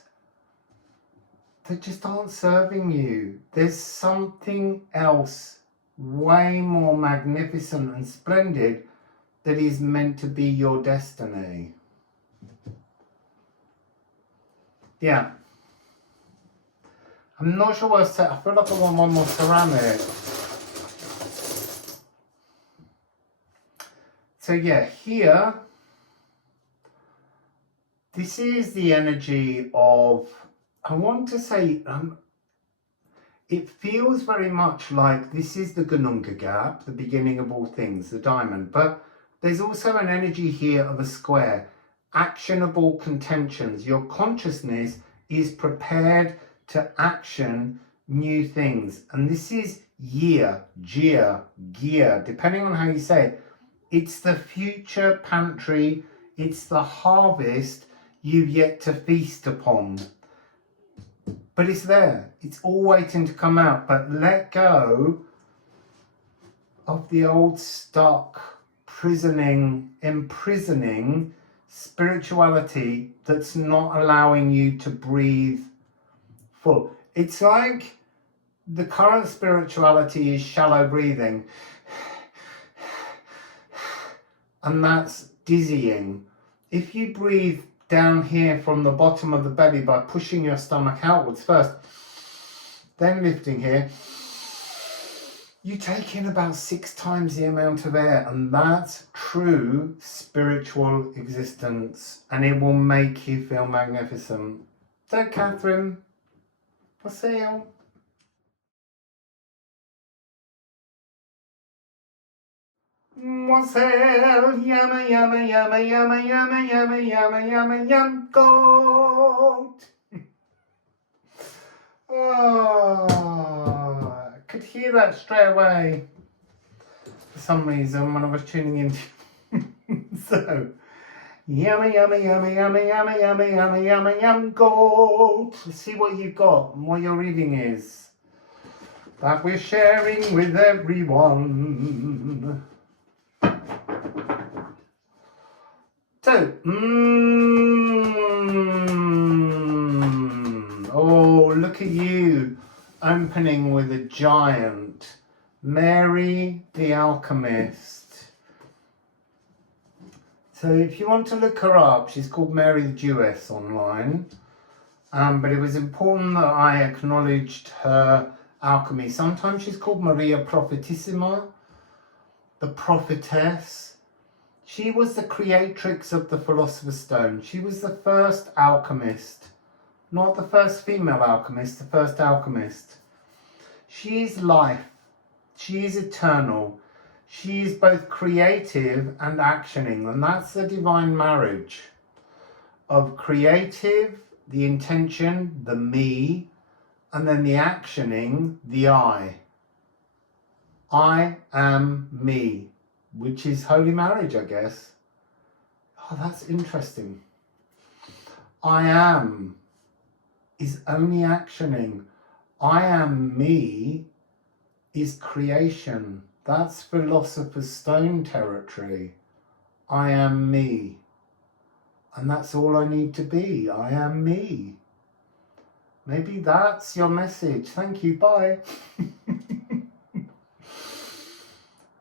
that just aren't serving you. There's something else way more magnificent and splendid that is meant to be your destiny. Yeah. I'm not sure what I said. I feel like I want one more ceramic. So yeah, here, this is the energy of, I want to say, it feels very much like this is the Gununga gap, the beginning of all things, the diamond, but there's also an energy here of a square, actionable contentions. Your consciousness is prepared to action new things. And this is gear, depending on how you say it. It's the future pantry, it's the harvest you've yet to feast upon. But it's there, it's all waiting to come out. But let go of the old stuck, imprisoning spirituality that's not allowing you to breathe full. It's like the current spirituality is shallow breathing. And that's dizzying. If you breathe down here from the bottom of the belly by pushing your stomach outwards first, then lifting here, you take in about 6 times the amount of air, and that's true spiritual existence, and it will make you feel magnificent. So, Catherine, Wassail. Wassail, yama, yama, yama, yama, yama, yama, yama, yama, yum, goat. Oh, I could hear that straight away for some reason when I was tuning in. So, yummy, yummy, yummy, yummy, yummy, yummy, yummy, yummy, yum, goat. Let's see what you've got and what your reading is that we're sharing with everyone. So, oh, look at you opening with a giant. Mary the Alchemist. So if you want to look her up, she's called Mary the Jewess online. But it was important that I acknowledged her alchemy. Sometimes she's called Maria Prophetissima, the prophetess. She was the creatrix of the Philosopher's Stone. She was the first alchemist. Not the first female alchemist, the first alchemist. She is life. She is eternal. She is both creative and actioning. And that's the divine marriage of creative, the intention, the me, and then the actioning, the I. I am me, which is holy marriage, I guess. Oh, that's interesting. I am is only actioning. I am me is creation. That's Philosopher's Stone territory. I am me. And that's all I need to be. I am me. Maybe that's your message. Thank you. Bye.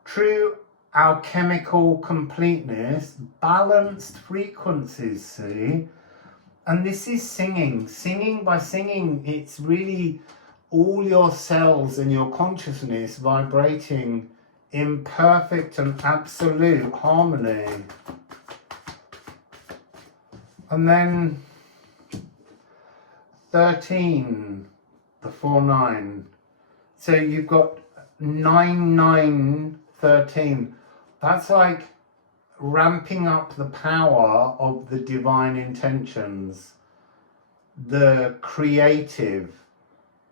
True alchemical completeness, balanced frequencies, see? And this is singing. Singing, by singing, it's really all your cells and your consciousness vibrating in perfect and absolute harmony. And then 13, the 4-9. So you've got 9-9-13. That's like ramping up the power of the divine intentions, the creative,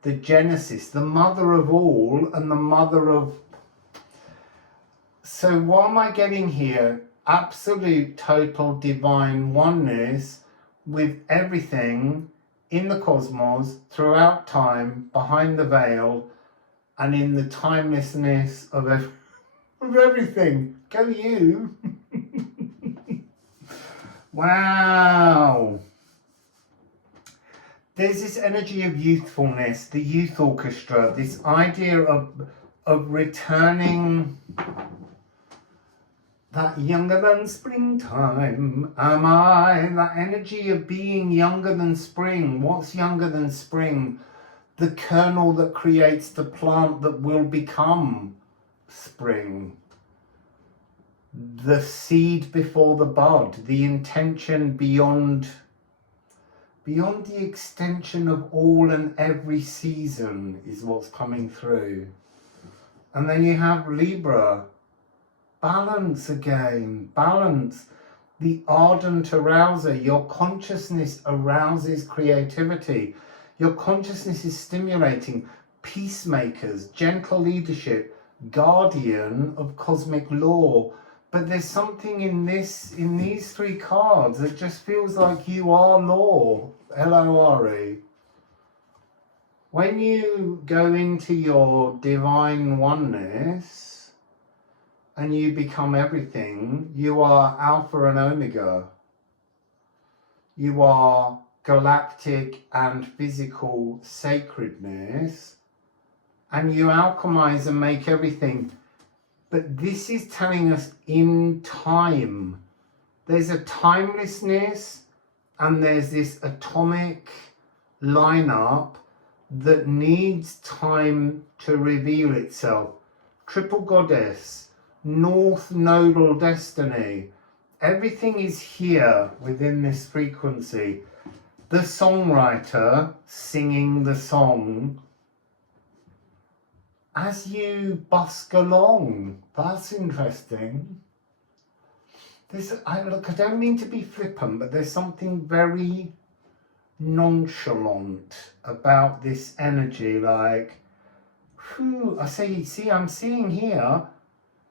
the genesis, the mother of all and the mother of... So what am I getting here? Absolute, total, divine oneness with everything in the cosmos, throughout time, behind the veil, and in the timelessness of everything. Go you! Wow! There's this energy of youthfulness, the youth orchestra, this idea of returning that younger than springtime, am I? That energy of being younger than spring. What's younger than spring? The kernel that creates the plant that will become spring. The seed before the bud, the intention beyond the extension of all and every season is what's coming through. And then you have Libra, balance again, balance, the ardent arouser. Your consciousness arouses creativity. Your consciousness is stimulating peacemakers, gentle leadership, guardian of cosmic law. But there's something in these three cards that just feels like you are law, L-O-R-E. When you go into your divine oneness and you become everything, you are Alpha and Omega. You are galactic and physical sacredness, and you alchemize and make everything. But this is telling us in time. There's a timelessness and there's this atomic lineup that needs time to reveal itself. Triple goddess, North nodal destiny. Everything is here within this frequency. The songwriter singing the song as you busk along. That's interesting. I don't mean to be flippant, but there's something very nonchalant about this energy. Like, whew, I'm seeing here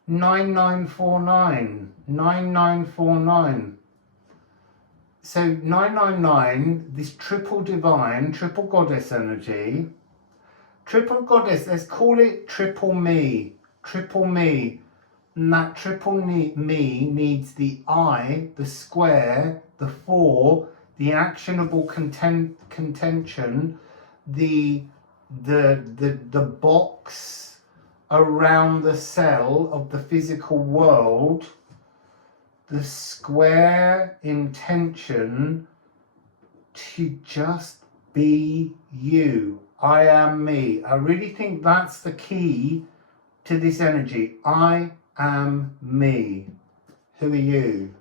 9949, 9949. So 999, this triple divine, triple goddess energy. Triple goddess, let's call it triple me. Triple me. And that triple me needs the I, the square, the 4, the actionable contention, the box around the cell of the physical world, the square intention to just be you. I am me. I really think that's the key to this energy. I am me. Who are you?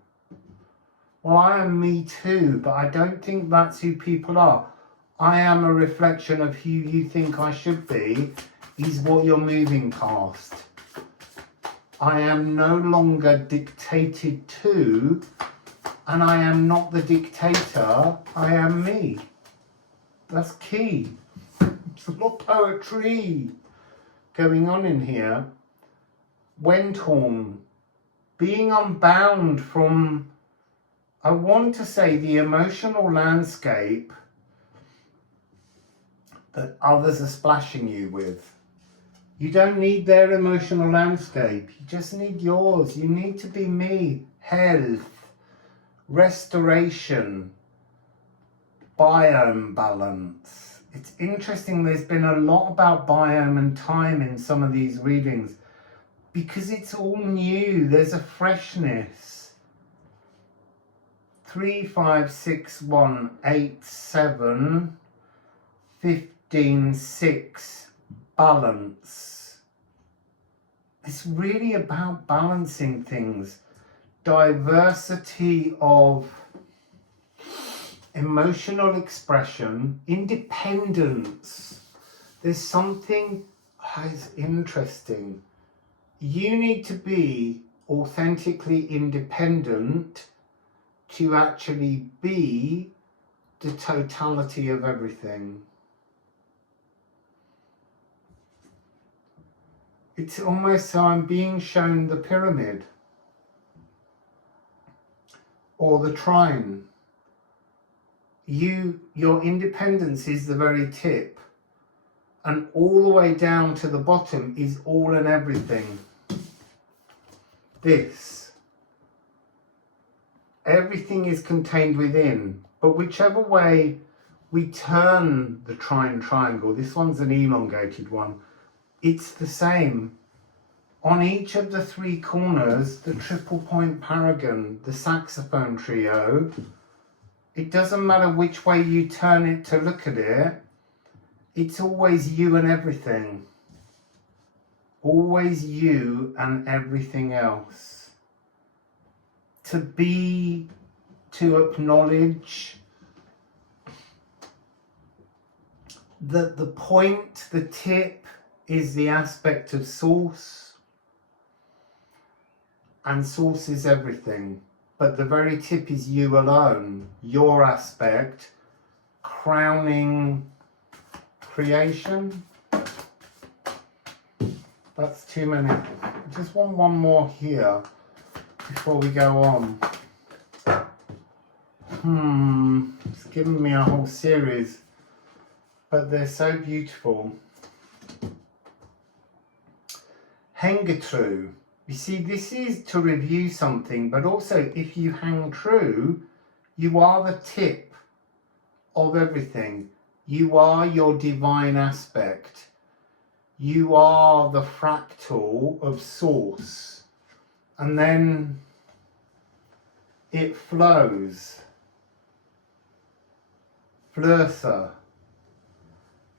Well, I am me too, but I don't think that's who people are. I am a reflection of who you think I should be is what you're moving past. I am no longer dictated to, and I am not the dictator, I am me. That's key. There's a lot of poetry going on in here. When torn, being unbound from, I want to say, the emotional landscape that others are splashing you with. You don't need their emotional landscape. You just need yours. You need to be me. Health, restoration, biome balance. It's interesting, there's been a lot about biome and time in some of these readings because it's all new. There's a freshness. 3, 5, 6, 1, 8, 7, 15, 6. Balance. It's really about balancing things. Diversity of emotional expression, independence. There's something that's interesting. You need to be authentically independent to actually be the totality of everything. It's almost so I'm being shown the pyramid or the trine. Your independence is the very tip, and all the way down to the bottom is all and everything. This. Everything is contained within, but whichever way we turn the trine triangle, this one's an elongated one, it's the same. On each of the 3 corners, the triple point paragon, the saxophone trio, it doesn't matter which way you turn it to look at it, it's always you and everything. Always you and everything else. To be, to acknowledge that the point, the tip, is the aspect of source, and source is everything, but the very tip is you alone, your aspect, crowning creation. That's too many. I just want one more here before we go on. It's given me a whole series, but they're so beautiful. Hang true. You see, this is to review something, but also if you hang true, you are the tip of everything. You are your divine aspect. You are the fractal of source. And then it flows. Flursa.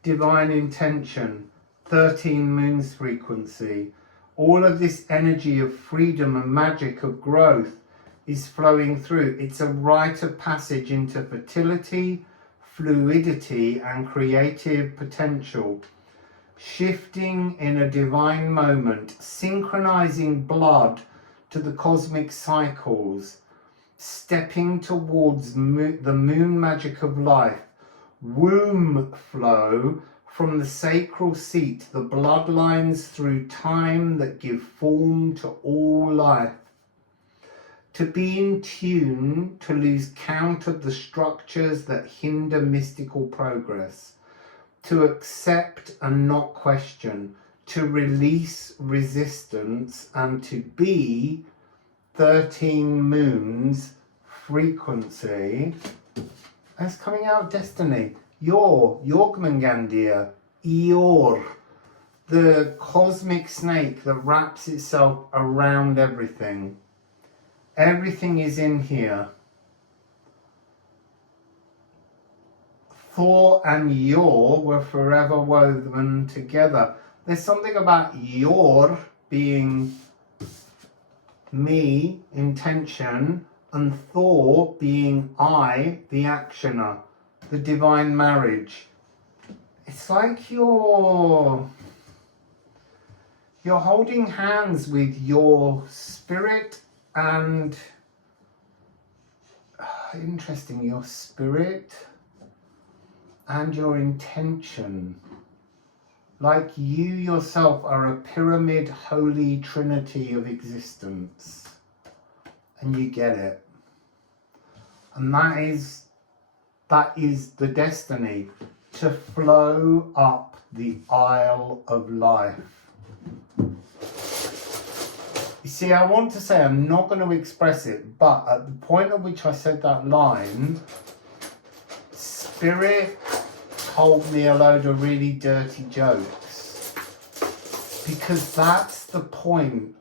Divine intention. 13 moons frequency. All of this energy of freedom and magic of growth is flowing through. It's a rite of passage into fertility, fluidity, and creative potential. Shifting in a divine moment, synchronizing blood to the cosmic cycles, stepping towards the moon magic of life, womb flow, from the sacral seat, the bloodlines through time that give form to all life. To be in tune, to lose count of the structures that hinder mystical progress. To accept and not question. To release resistance and to be 13 moons frequency. That's coming out of destiny. Yorgmangandia, Eor, the cosmic snake that wraps itself around everything. Everything is in here. Thor and Yor were forever woven together. There's something about Yor being me, intention, and Thor being I, the actioner. The divine marriage. It's like you're You're holding hands with your spirit and, interesting, your spirit and your intention. Like you yourself are a pyramid holy trinity of existence. And you get it. And that is the destiny, to flow up the aisle of life. You see, I want to say, I'm not going to express it, but at the point at which I said that line, Spirit told me a load of really dirty jokes. Because that's the point.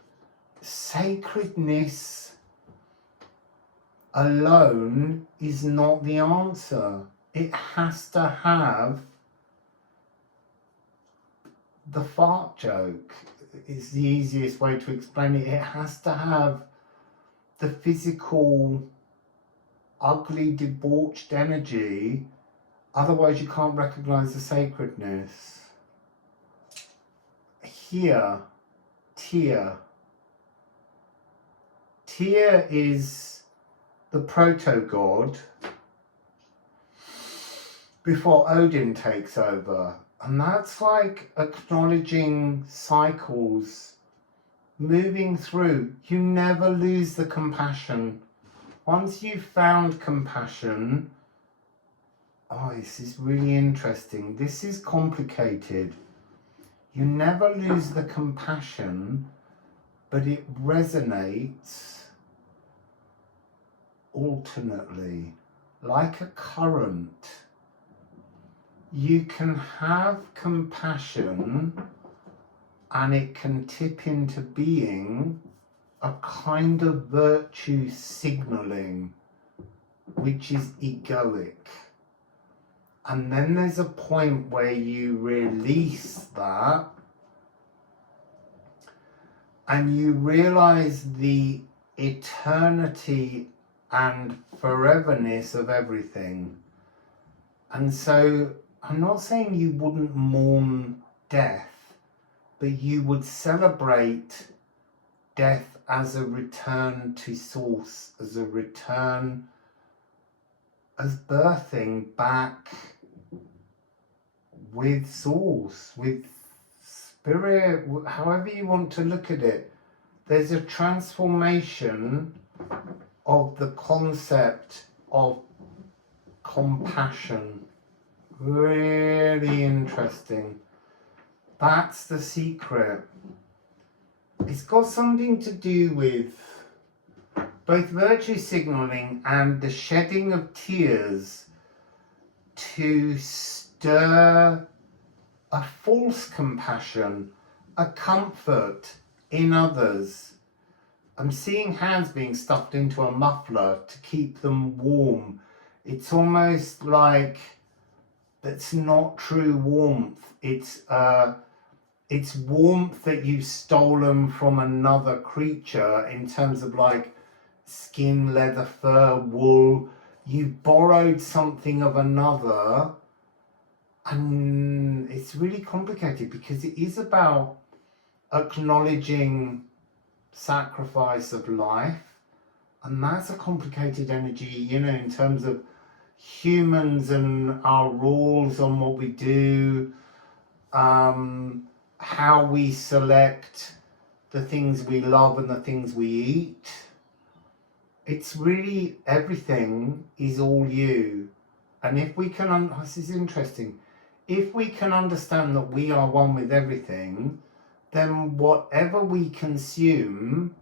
Sacredness alone is not the answer. It has to have the fart joke. Is the easiest way to explain it. It has to have the physical, ugly, debauched energy. Otherwise, you can't recognize the sacredness. Here, Tyr. Tyr is the proto-god before Odin takes over. And that's like acknowledging cycles, moving through. You never lose the compassion. Once you've found compassion, oh, this is really interesting. This is complicated. You never lose the compassion, but it resonates alternately, like a current. You can have compassion and it can tip into being a kind of virtue signaling, which is egoic. And then there's a point where you release that and you realize the eternity and foreverness of everything. And so I'm not saying you wouldn't mourn death, but you would celebrate death as a return to source, as a return, as birthing back with source, with spirit, however you want to look at it. There's a transformation of the concept of compassion. Really interesting. That's the secret. It's got something to do with both virtue signaling and the shedding of tears to stir a false compassion, a comfort in others. I'm seeing hands being stuffed into a muffler to keep them warm. It's almost like that's not true warmth. It's warmth that you've stolen from another creature in terms of like skin, leather, fur, wool. You borrowed something of another, and it's really complicated because it is about acknowledging sacrifice of life, and that's a complicated energy, you know, in terms of humans and our rules on what we do, how we select the things we love and the things we eat. It's really, everything is all you. And if we can, this is interesting, if we can understand that we are one with everything, then whatever we consume,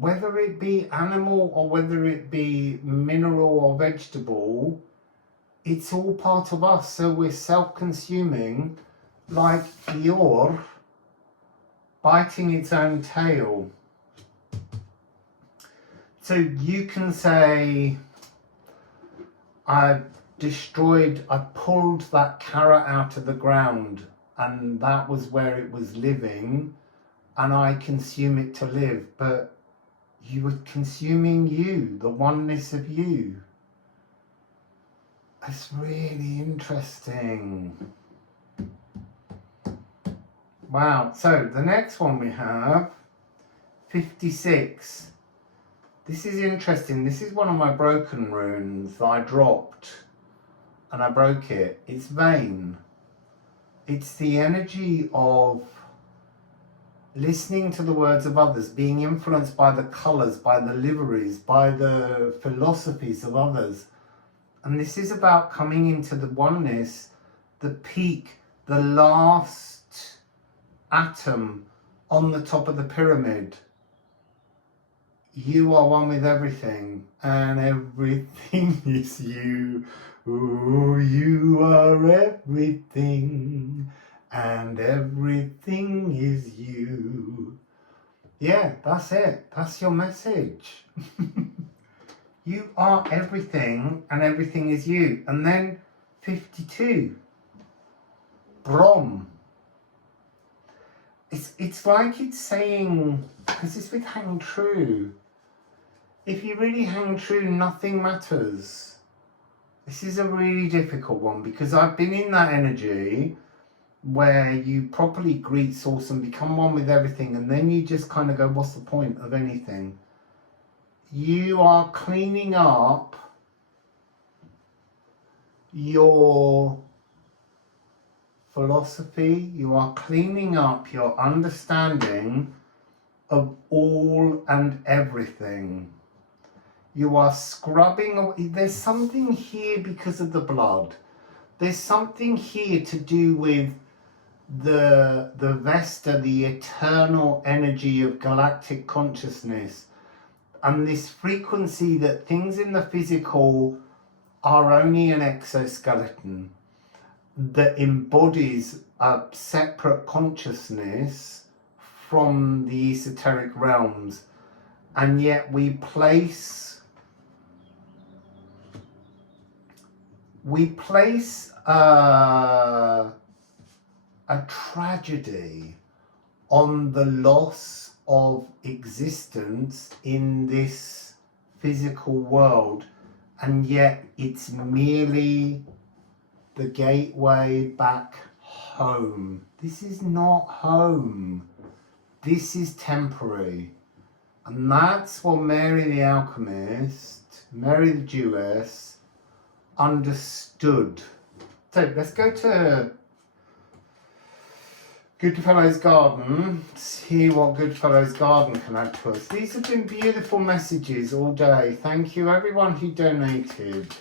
whether it be animal or whether it be mineral or vegetable, it's all part of us. So we're self-consuming, like Eeyore biting its own tail. So you can say, I pulled that carrot out of the ground and that was where it was living and I consume it to live. But you were consuming you, the oneness of you. That's really interesting. Wow. So the next one we have 56. This is interesting. This is one of my broken runes that I dropped and I broke it. It's vain. It's the energy of listening to the words of others, being influenced by the colours, by the liveries, by the philosophies of others. And this is about coming into the oneness, the peak, the last atom on the top of the pyramid. You are one with everything, and everything is you. Oh, you are everything, and everything is you. Yeah, that's it. That's your message. You are everything, and everything is you. And then 52. Brom. It's like it's saying, because it's with hang true. If you really hang true, nothing matters. This is a really difficult one because I've been in that energy where you properly greet source and become one with everything, and then you just kind of go, what's the point of anything? You are cleaning up your philosophy, you are cleaning up your understanding of all and everything. You are scrubbing. There's something here because of the blood. There's something here to do with the Vesta, the eternal energy of galactic consciousness, and this frequency that things in the physical are only an exoskeleton that embodies a separate consciousness from the esoteric realms, and yet we place a tragedy on the loss of existence in this physical world, and yet it's merely the gateway back home. This is not home. This is temporary. And that's what Mary the Alchemist, Mary the Jewess, understood. So let's go to Goodfellow's Garden, see what Goodfellow's Garden can add to us. These have been beautiful messages all day. Thank you everyone who donated.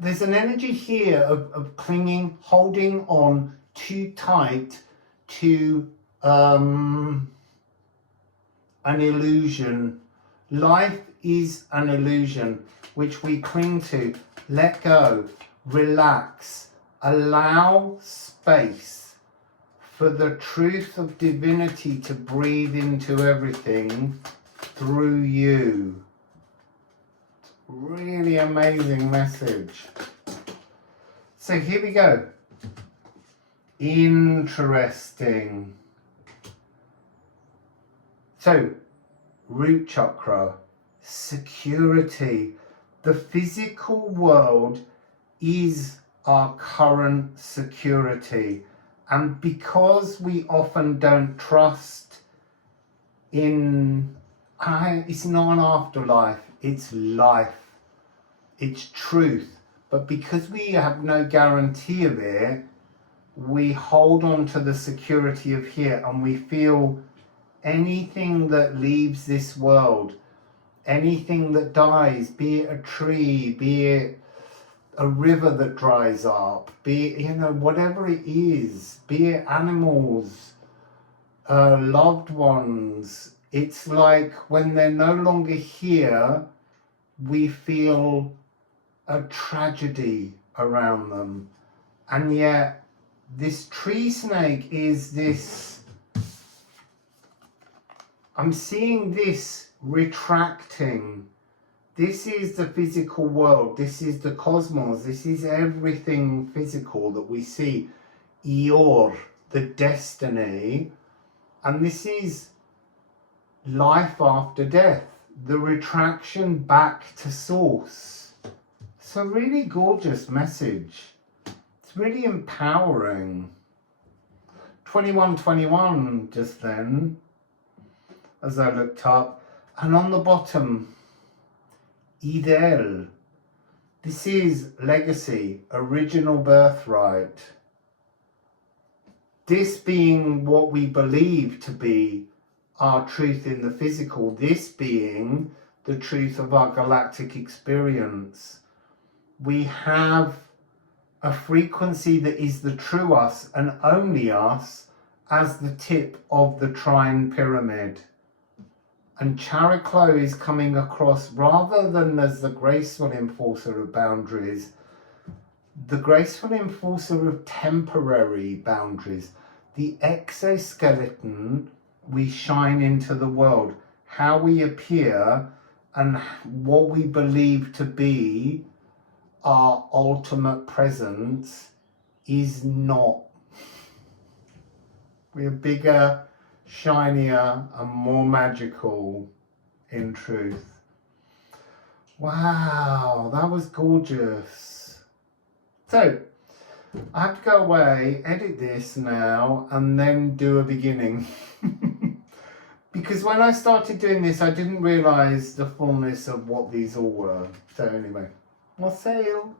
There's an energy here of clinging, holding on too tight to an illusion. Life is an illusion which we cling to. Let go, relax, allow space for the truth of divinity to breathe into everything through you. Really amazing message. So here we go. Interesting. So, root chakra, security. The physical world is our current security. And because we often don't trust in, it's not an afterlife, it's life, it's truth. But because we have no guarantee of it, we hold on to the security of here, and we feel anything that leaves this world, anything that dies, be it a tree, be it a river that dries up, be it, whatever it is, be it animals, loved ones, it's like when they're no longer here, we feel a tragedy around them. And yet this tree snake is this, I'm seeing this retracting. This is the physical world, this is the cosmos, this is everything physical that we see. Eor, the destiny, and this is life after death, the retraction back to source. It's a really gorgeous message. It's really empowering. 2121 just then, as I looked up, and on the bottom, Ædan. This is legacy, original birthright. This being what we believe to be our truth in the physical, this being the truth of our galactic experience. We have a frequency that is the true us and only us as the tip of the trine pyramid. And Chariklo is coming across, rather than as the graceful enforcer of boundaries, the graceful enforcer of temporary boundaries, the exoskeleton we shine into the world, how we appear and what we believe to be our ultimate presence is not. We're bigger, shinier and more magical in truth. Wow, that was gorgeous. So I have to go away, edit this now, and then do a beginning. Because when I started doing this, I didn't realise the fullness of what these all were. So anyway, Wassail.